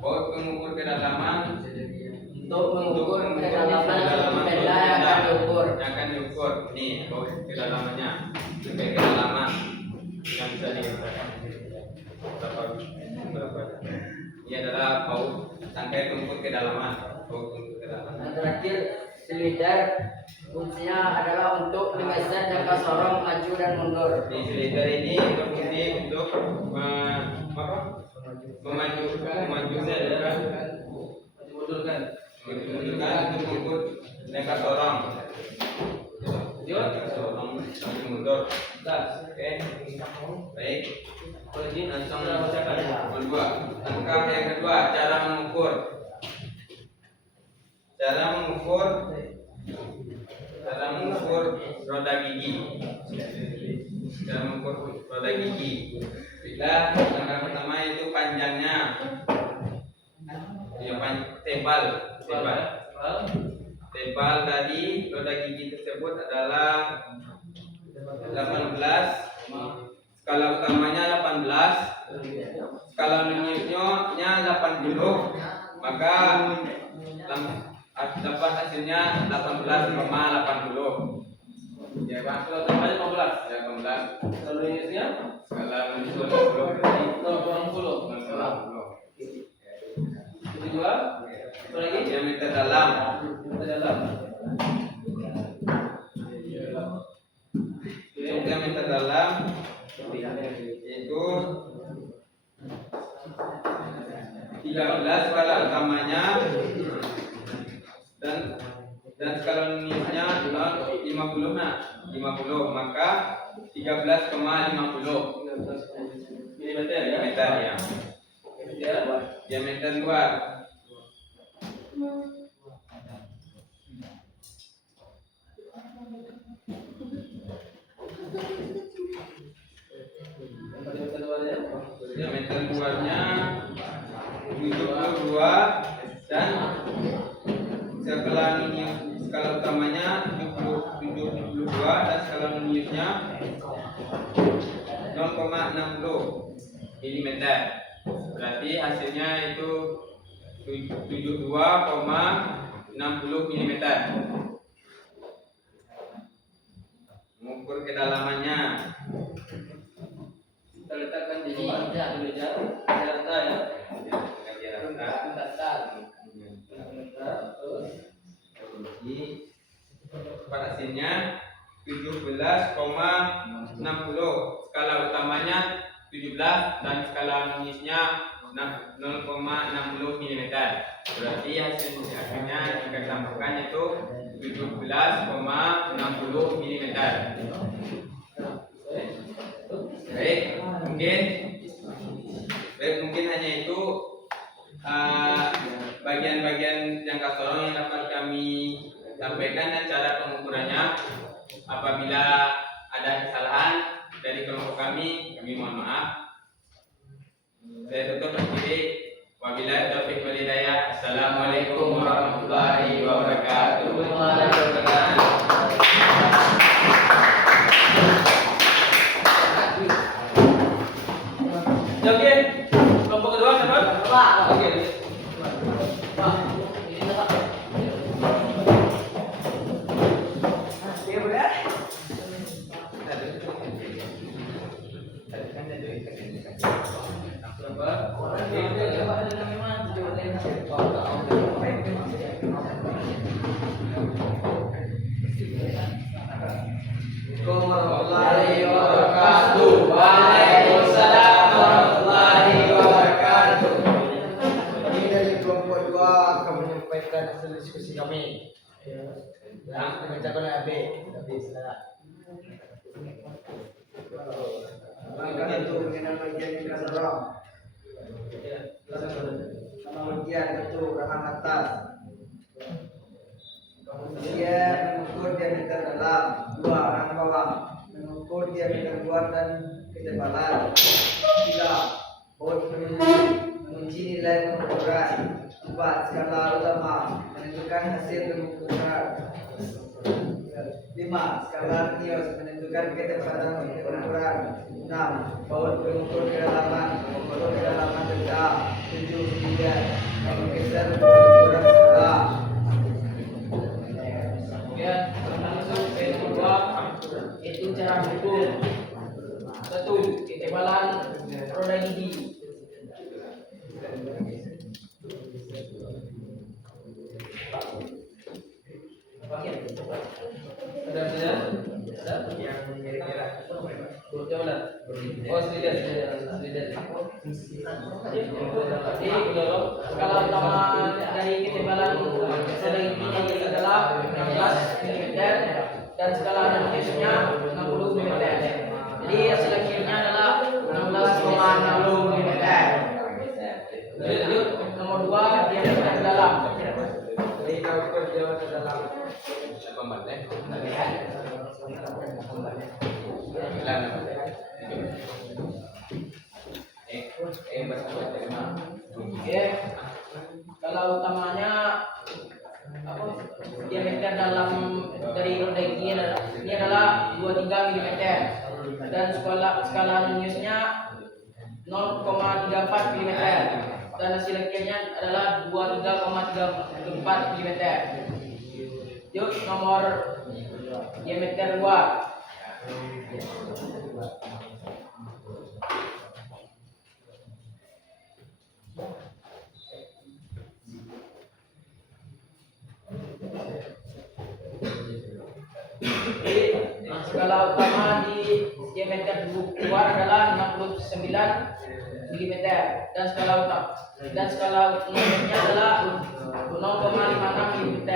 Baut pengukur kedalaman Untuk mengukur kedalaman benda yang akan diukur. Nih, baut kedalamannya, sampai kedalaman yang bisa dikatakan berapa. Ini adalah baut tangkai pengukur kedalaman. Baut pengukur kedalaman. Yang terakhir, silinder fungsinya adalah untuk menggeser jangka sorong maju dan mundur. Di silinder ini berfungsi untuk Mundurkan. untuk mengukur jangka sorong. Sorong maju mundur. Oke. Baik. Langsung yang kedua, cara mengukur. Cara mengukur roda gigi. Cara mengukur roda gigi. Bila langkah pertama itu panjangnya, ya tebal dari roda gigi tersebut adalah 18. Skala utamanya 18, skala minusnya 80, maka dapat hasilnya 18,80. Ya Pak, Kalau tambahnya 15. 18. Kalau minusnya Skala minus 20. 0,20. Kedua, apa lagi? Diameter dalam. Diameter dalam itu 13 skala utamanya, dan skala minusnya 50, maka 13,50 Milimeter ya. meter ya. Ya. Diameter luar diameter luarnya 72, dan skala utamanya 72, dan skala minusnya 0,60 mm. Berarti hasilnya itu 72,60 mm. Mengukur kedalamannya, Kita letakkan di meja rata ya. Pada hasilnya 17,60. Skala utamanya 17 dan skala minusnya 0,60 mm. Berarti hasilnya jika ditambahkan itu 17,60 mm. Mungkin hanya itu bagian-bagian jangka sorong yang dapat kami sampaikan dan cara pengukurannya. Apabila ada kesalahan dari kelompok kami mohon maaf. Saya tutup diri. Wabillahi taufiq wal hidayah. Assalamualaikum warahmatullahi wabarakatuh. Oke. Oke. Warahmatullahi wabarakatuh. Waalaikumsalam warahmatullahi wabarakatuh. Kami dari kelompok 2 akan menyampaikan hasil diskusi kami. Dibacakan oleh Abe. Silakan. Langkah untuk mengenal bagian yang kasarong. Nama bagian 1 rahang atas. Kemudian mengukur diameter dalam. 2 rahang bawah. Mengukur diameter luar dan ketebalan. 3 baut mengunci nilai pengukuran. 4 skala utama menentukan hasil pengukuran. 5 skala Archios menentukan ketebalan pengukuran. 6 baut pengukur kedalaman rendah. 7 kemudian menggeser pengukuran skala. Kemudian langsung ke yang kedua, itu cara mengukur. 1. Ketebalan roda gigi. Ada saya? Ada? Yang mana? Oh, Sweden. Jadi skala utama dari ketebalan roda gigi adalah 16 mm dan skala analisisnya 60 mm. Jadi hasil akhirnya adalah 16,60 mm. Lanjut nomor 2 diameter dalam. Jadi kita ukur diameter dalam. Oke. Kalau utamanya diameter dalam dari roda gigi ini adalah 23 mm dan skala analisusnya 0,34 mm dan hasil akhirnya adalah 23,34 mm. Yuk nomor diameter luar. Skala utama di diameter luar adalah 69 mm dan skala umumnya adalah 0,56 mm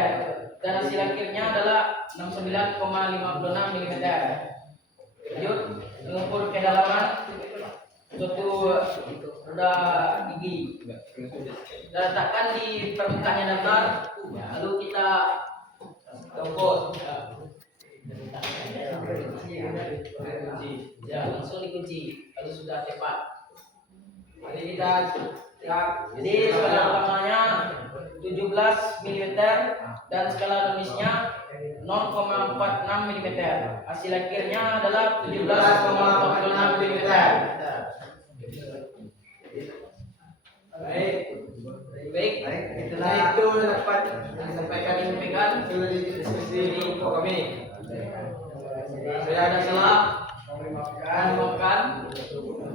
dan hasil akhirnya adalah 69,56 mm. Lanjut mengukur kedalaman suatu roda gigi. Letakkan di permukaan yang datar, lalu kita copot. Ya, langsung dikunci kalau sudah tepat. Jadi kita jadi skala utamanya 17 mm dan skala analisisnya 0,46 mm. Hasil akhirnya adalah 17,46 mm. Baik. Itulah itu dapat Sampaikan sudah diskusi kelompok kami. Saya ada salah. Maafkan.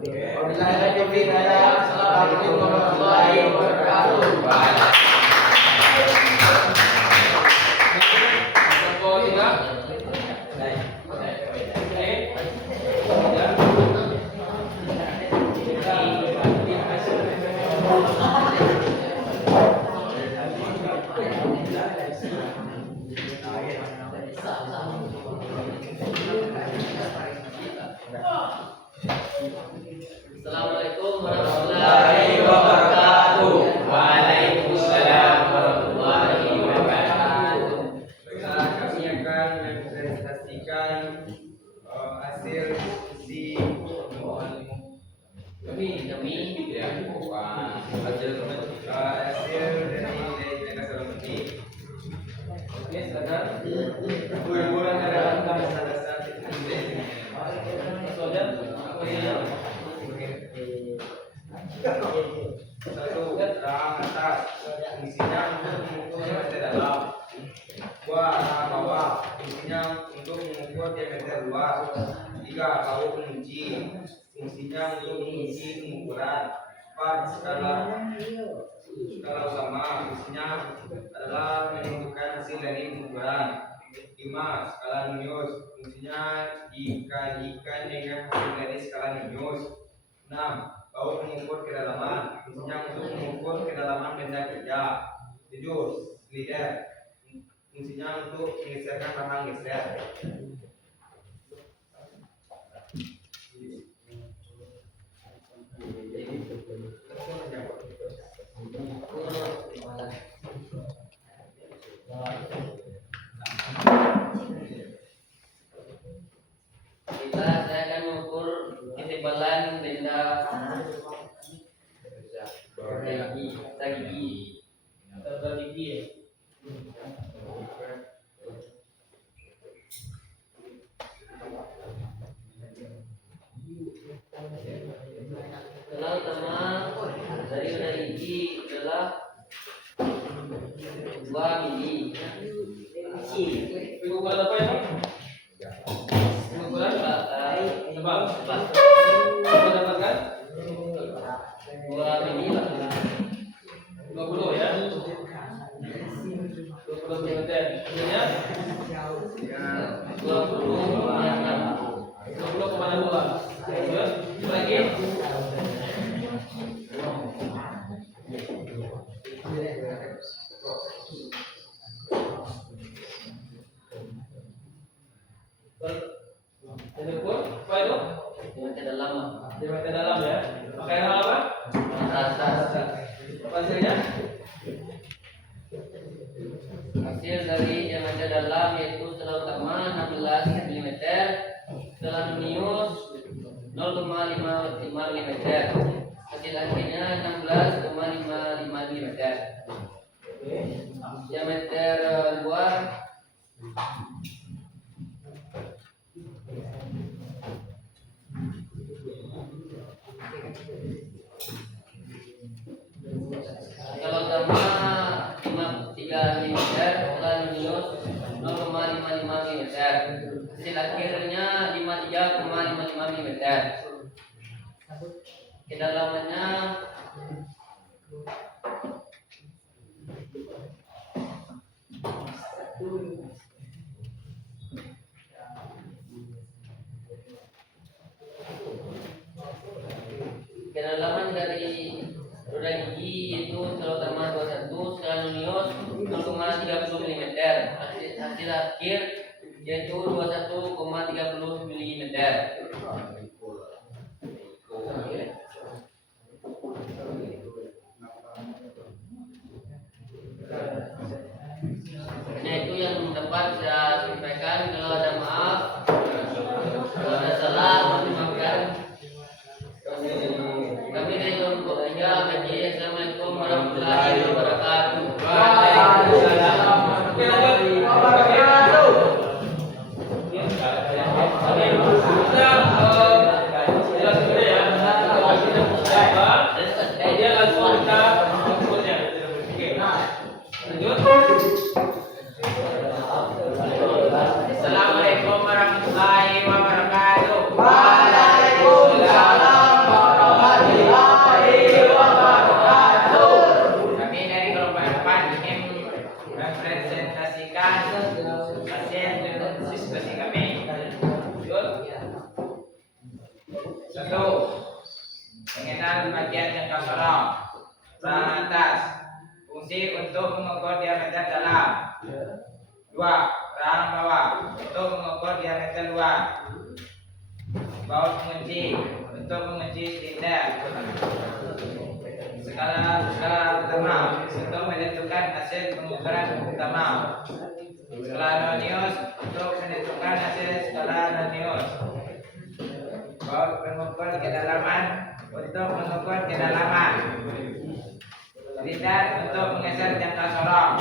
Wabillahi taufiq wal hidayah. Assalamualaikum warahmatullahi wabarakatuh. Kelompok 3. Assalamualaikum warahmatullahi wabarakatuh. Waalaikumsalam warahmatullahi wabarakatuh. Kami akan mempresentasikan hasil diskusi hasil dari nilai kasarong ini. Oke, silakan. Ukuran adalah dasar-dasar Soalnya, satu 4. Skala utama fungsinya adalah menentukan hasil dari pengukuran. 5. Skala Nonius fungsinya jika dengan hasil dari skala Nonius. 6. Baut mengukur kedalaman fungsinya untuk mengukur kedalaman benda kerja. 7. Slider fungsinya untuk menggeserkan rahang geser. Saya akan mengukur ketebalan benda gigi. Skala utama dari roda gigi adalah 2 mili. Pengukuran apa ya? Pengukuran tebal. Mendapatkan 2 mili lah. 20 ya. 20 cm. Ininya 20,62. Lagi. Ini ukur apa itu? Diameter dalam. Diameter dalam ya. Pakai hal apa? Atas. Apa hasilnya? Hasil dari diameter dalam yaitu skala utama 16 mm, skala Nonius 0,55 mm. Hasil akhirnya 16,55 mm. Diameter luar skala utama 3 mm, skala Nonius 0,55 mm. Hasil akhirnya 53,55 mm. Kedalamannya kedalaman dari roda gigi yaitu skala utama 21, skala Nonius 0,30 mm. Hasil akhir yaitu 21,30 mm. Hanya itu yang dapat saya sampaikan. Kalau ada maaf, kalau ada salah, mohon dimaafkan. Kami dari kelompok 3 Majelis. Assalamualaikum warahmatullahi wabarakatuh. Waalaikumsalam. Oke, lanjut. Kita jelas dulu ya. Kemudian langsung kita ukurnya. Oke. Lanjut. Assalamualaikum warahmatullahi wabarakatuh. Waalaikumsalam warahmatullahi wabarakatuh. Kami dari kelompok 4 ingin merepresentasikan hasil diskusi kami. Satu, mengenal bagian jangka sorong. Perang atas, fungsi untuk mengukur diameter dalam. 2. Perang bawah, untuk mengukur diameter luar. Baut pengunci, untuk mengunci silinder. Skala utama, untuk menentukan hasil pengukuran utama. Skala Nonius, untuk menentukan hasil skala Nonius. Baut pengukur kedalaman, untuk mengukur kedalaman. Silinder, untuk menggeser jangka sorong.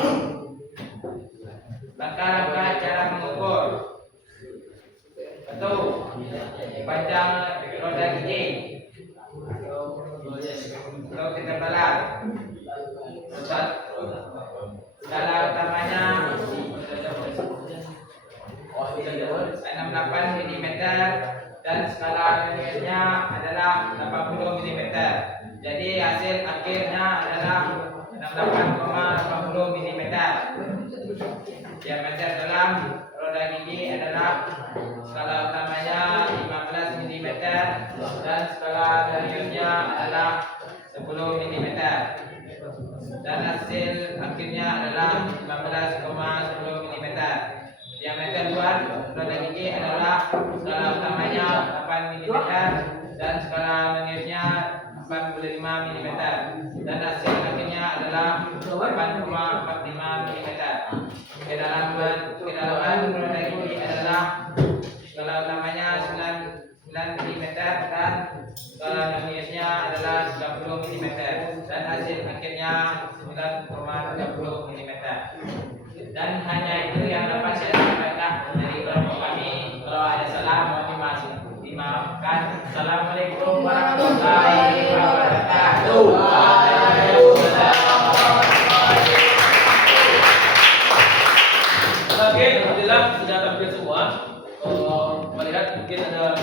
Langkah-langkah cara mengukur. 1. Panjang roda gigi untuk ketebalan. Skala utamanya 68 mm dan skala Noniusnya adalah 80 mm. Jadi hasil akhirnya adalah 68,80 mm. Diameter dalam roda gigi adalah skala utamanya 15 mm dan skala linearnya adalah 10 mm. Dan hasil akhirnya adalah 15,10 mm. Diameter luar roda gigi adalah skala utamanya 8 mm dan skala linearnya 45 mm. Dan hasil akhirnya adalah 8,45 mm. Kedalaman roda gigi adalah skala utamanya 9 mm dan skala linearnya adalah 30 mm dan hasil akhirnya 9,30 mm. Dan hanya itu yang dapat saya sampaikan dari kelompok kami. Kalau ada salah mohon dimaafkan. Assalamualaikum warahmatullahi wabarakatuh. Oke, alhamdulillah sudah tampil semua. Melihat mungkin ada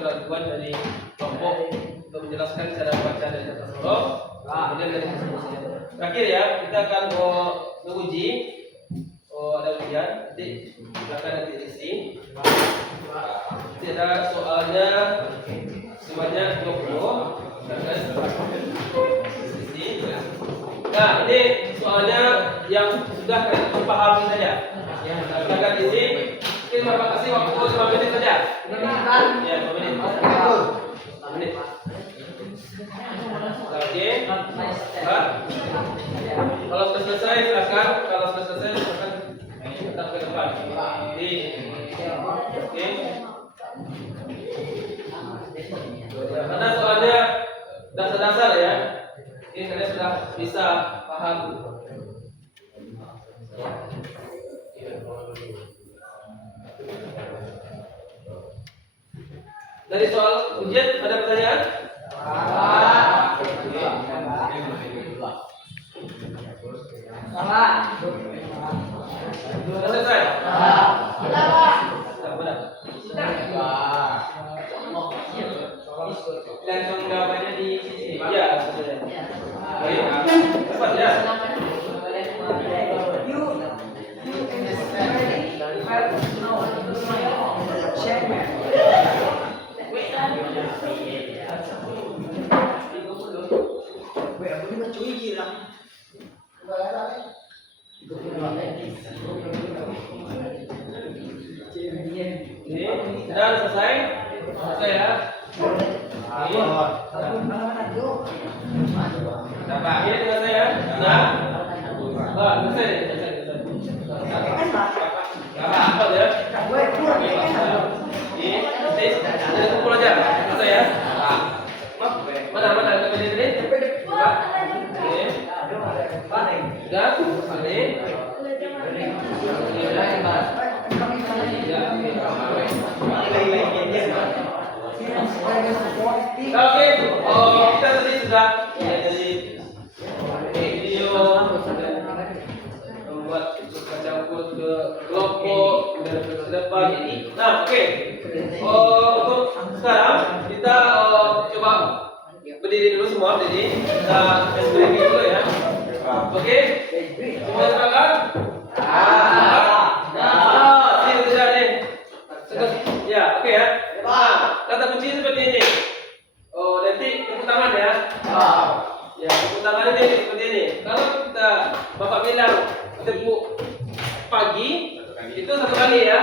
keraguan dari kelompok untuk menjelaskan cara membaca dari kata huruf. Kemudian dari terakhir ya, kita akan menguji. Ada ujian, nanti silakan nanti isi. Nanti ada soalnya sebanyak 20. Nah, ini soalnya yang sudah kalian pahami saja. Silakan isi. Mungkin Bapak kasih waktu 5 menit saja. Ya, 5 menit. 5 menit. Oke. Kalau sudah selesai silakan. Kalau sudah selesai silakan tetap ke depan. Oke. Karena soalnya dasar-dasar ya. Ini kalian sudah bisa paham. Dari soal ujian ada pertanyaan? Sudah selesai? Sudah benar. Langsung jawabannya di sisi. Iya, sudah. Baik. Cepat ya. Ini dan selesai. Selesai ya. Ini dengan saya. Nah. Selesai. Apa ya? Ini dari kumpul aja. Selesai ya. Mana ini? Dan ini. Oke, kita tadi sudah jadi video membuat campur ke kelompok dan ke depan. Nah, oke. Untuk sekarang kita coba berdiri dulu semua, jadi kita SPG dulu ya. Oke, semua sepakat? Sini sudah nih. Ya, oke ya. Nah, kata kunci seperti ini. Nanti tepuk tangan ya. Ya, tepuk tangan ini seperti ini. Kalau kita Bapak bilang tepuk pagi itu 1 kali ya.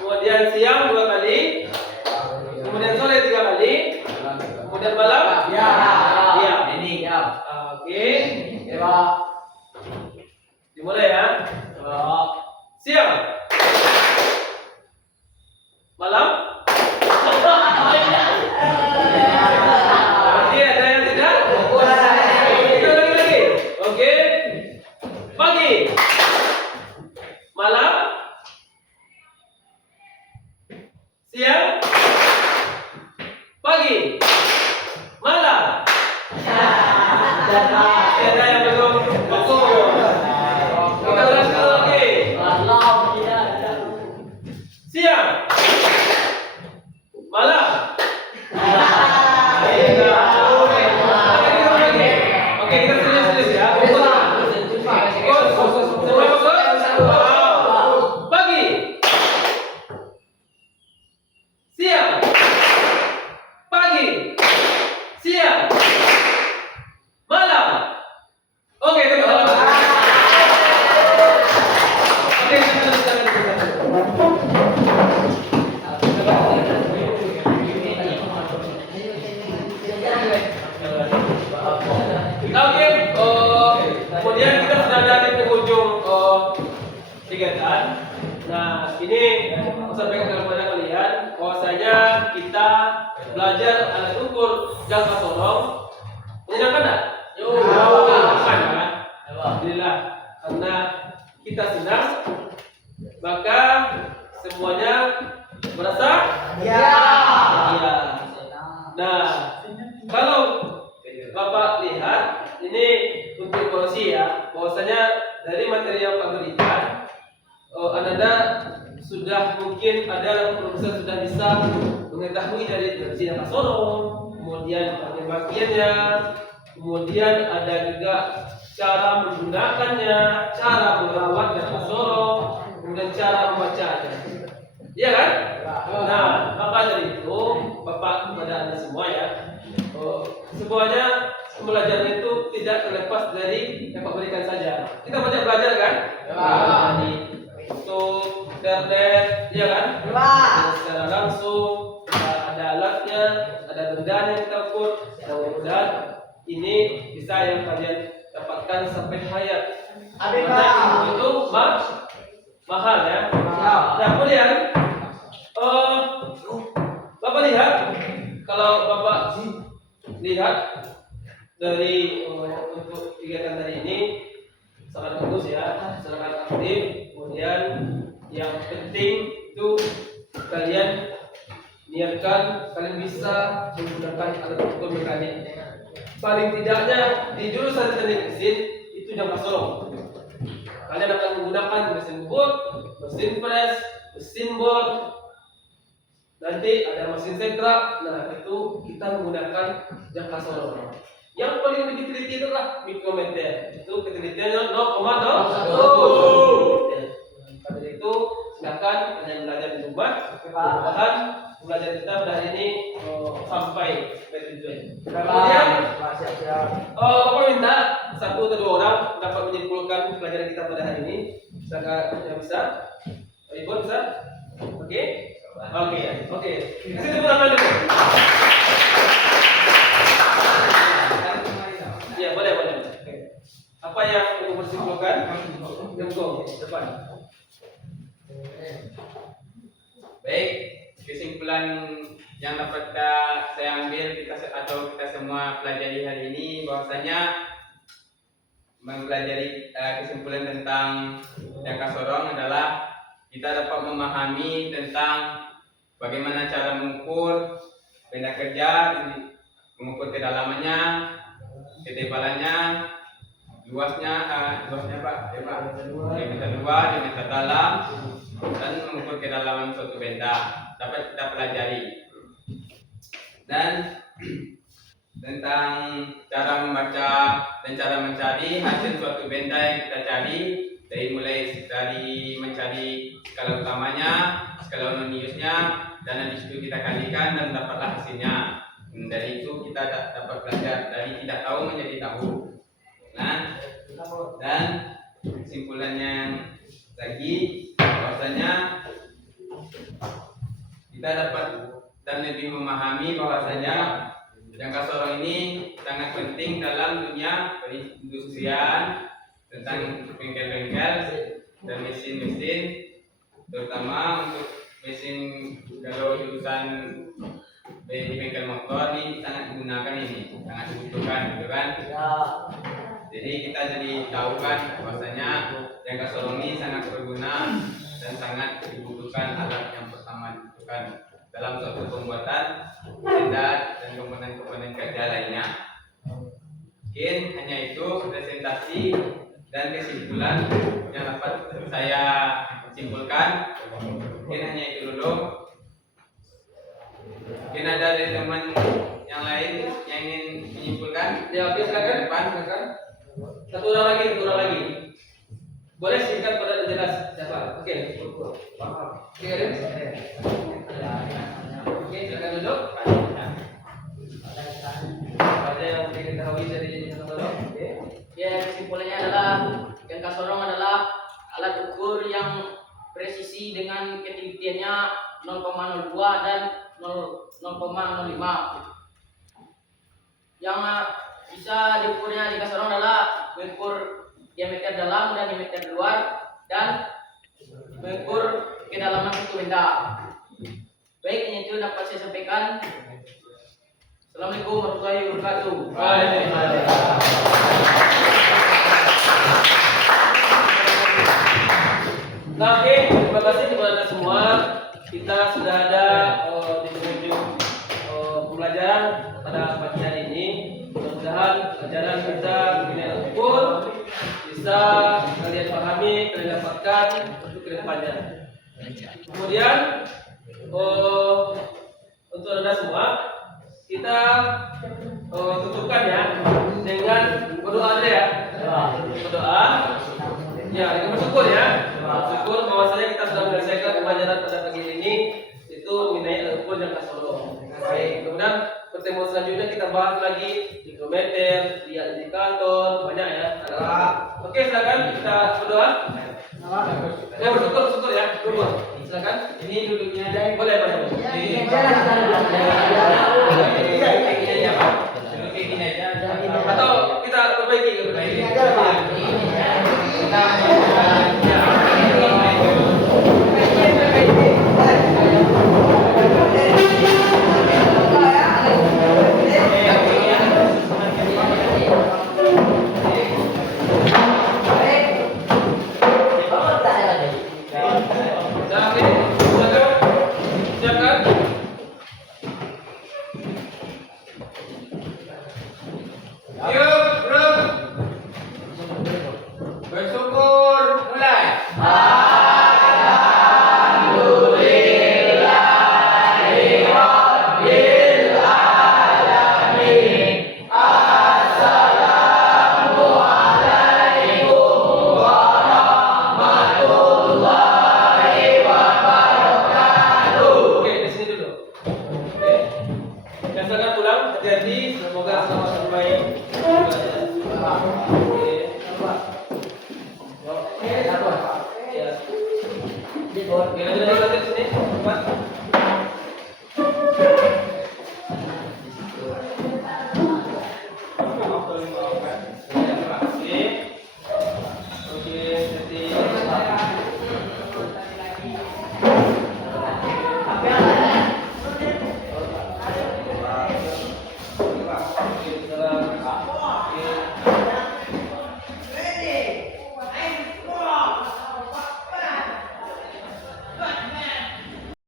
Kemudian siang 2 kali. Kemudian sore 3 kali. Kemudian malam? Ya. Ini. Oke. Dimulai ya. Siang. Malam. Oke, ada yang tidak? Kita lagi. Oke. Pagi. Malam. Siang. Pagi. Malam. Ada yang belum fokus. Kita ulang lagi. Siang. Malam. kegiatan. Nah, ini saya sampaikan kepada kalian bahwasanya kita belajar alat ukur jangka sorong. Menyenangkan tak? Menyenangkan kan? Alhamdulillah, karena kita senang, maka semuanya merasa bahagia. Nah, kalau Bapak lihat ini untuk informasi ya, bahwasanya dari materi yang Pak berikan, Anda sudah mungkin ada profesor sudah bisa mengetahui dari versi jangka sorong, kemudian bagian-bagiannya, kemudian ada juga cara menggunakannya, cara merawat jangka sorong, kemudian cara membacanya. Iya kan? Nah, maka dari itu Bapak kepada Anda semua ya, semuanya pembelajaran itu tidak terlepas dari yang Pak berikan saja. Kita banyak belajar kan? Jadi untuk internet, ya kan? Secara langsung, ada alatnya, ada bendanya yang kita ukur. Mudah-mudahan ini bisa yang kalian dapatkan sampai hayat. Karena ilmu itu mahal ya. Nah, kemudian Bapak lihat, kalau Bapak lihat dari untuk kegiatan tadi ini sangat bagus ya, sangat aktif. Kemudian yang penting itu kalian niatkan kalian bisa menggunakan alat ukur mekanik. Paling tidaknya di jurusan teknik mesin itu jangka sorong. Kalian akan menggunakan mesin boot, mesin press, mesin bor, nanti ada mesin segrak. Nah, itu kita menggunakan jangka sorong. Yang paling diteliti itu adalah mikrometer. Itu ketelitiannya 0,01. Pada itu silakan kalian belajar di rumah. Mudah-mudahan belajar kita pada hari ini sampai tujuan. Kemudian Bapak minta satu atau dua orang dapat menyimpulkan pelajaran kita pada hari ini. Silakan yang bisa. Ibu bisa? Oke. Kasih tepuk tangan dulu. Ya, boleh. Oke. Apa yang mau bersimpulkan? Tunggu depan. Baik, kesimpulan yang dapat saya ambil kita semua pelajari hari ini bahwasanya mempelajari kesimpulan tentang jangka sorong adalah kita dapat memahami tentang bagaimana cara mengukur benda kerja, mengukur kedalamannya, ketebalannya, luasnya Pak, diameter luas, diameter dalam, dan mengukur kedalaman suatu benda dapat kita pelajari. Dan tentang cara membaca dan cara mencari hasil suatu benda yang kita cari, mulai dari mencari skala utamanya, skala uniniusnya, dan habis itu kita kalikan dan dapatlah hasilnya. Dari itu kita dapat belajar dari tidak tahu menjadi tahu. Nah, dan kesimpulannya lagi bahwasanya kita dapat dan lebih memahami bahwasanya jangka sorong ini sangat penting dalam dunia perindustrian, tentang bengkel-bengkel dan mesin-mesin, terutama untuk mesin kalau jurusan di bengkel motor ini sangat digunakan, ini sangat dibutuhkan, gitu kan? Jadi kita jadi tahu kan bahwasanya jangka sorong ini sangat berguna dan sangat dibutuhkan, alat yang pertama dibutuhkan dalam suatu pembuatan benda dan komponen-komponen kerja lainnya. Mungkin hanya itu presentasi dan kesimpulan yang dapat saya simpulkan. Mungkin hanya itu dulu. Mungkin ada dari teman yang lain yang ingin menyimpulkan? Ya, oke, silakan. Satu orang lagi. Boleh singkat pada jelas siapa? Oke. Oke, silakan duduk. Ada yang ingin diketahui dari jangka sorong? Oke. Ya, kesimpulannya adalah jangka sorong adalah alat ukur yang presisi dengan ketelitiannya 0,02 dan 0,05. Yang bisa diukurnya jangka sorong adalah mengukur diameter dalam dan diameter luar dan mengukur kedalaman satu benda. Baik, yang itu dapat saya sampaikan. Assalamualaikum warahmatullahi wabarakatuh. Nah, oke, terima kasih kepada Anda semua. Kita sudah ada di penghujung pembelajaran pada pagi hari ini. Mudah-mudahan pelajaran kita mengenai ukur bisa kalian pahami, kalian dapatkan untuk kedepannya. Kemudian untuk Anda semua, kita tutupkan ya dengan berdoa aja ya. Berdoa. Ya, dengan bersyukur ya. Bersyukur bahwasanya kita sudah menyelesaikan pembelajaran pada pagi ini itu mengenai al-ukur yang kasoro. Baik, kemudian pertemuan selanjutnya kita bahas lagi hidrometer, lihat indikator, banyak ya. Oke, silakan kita berdoa. Ya, bersyukur ya. Berdoa. Silakan. Ini duduknya aja. Boleh, boleh. Atau kita perbaiki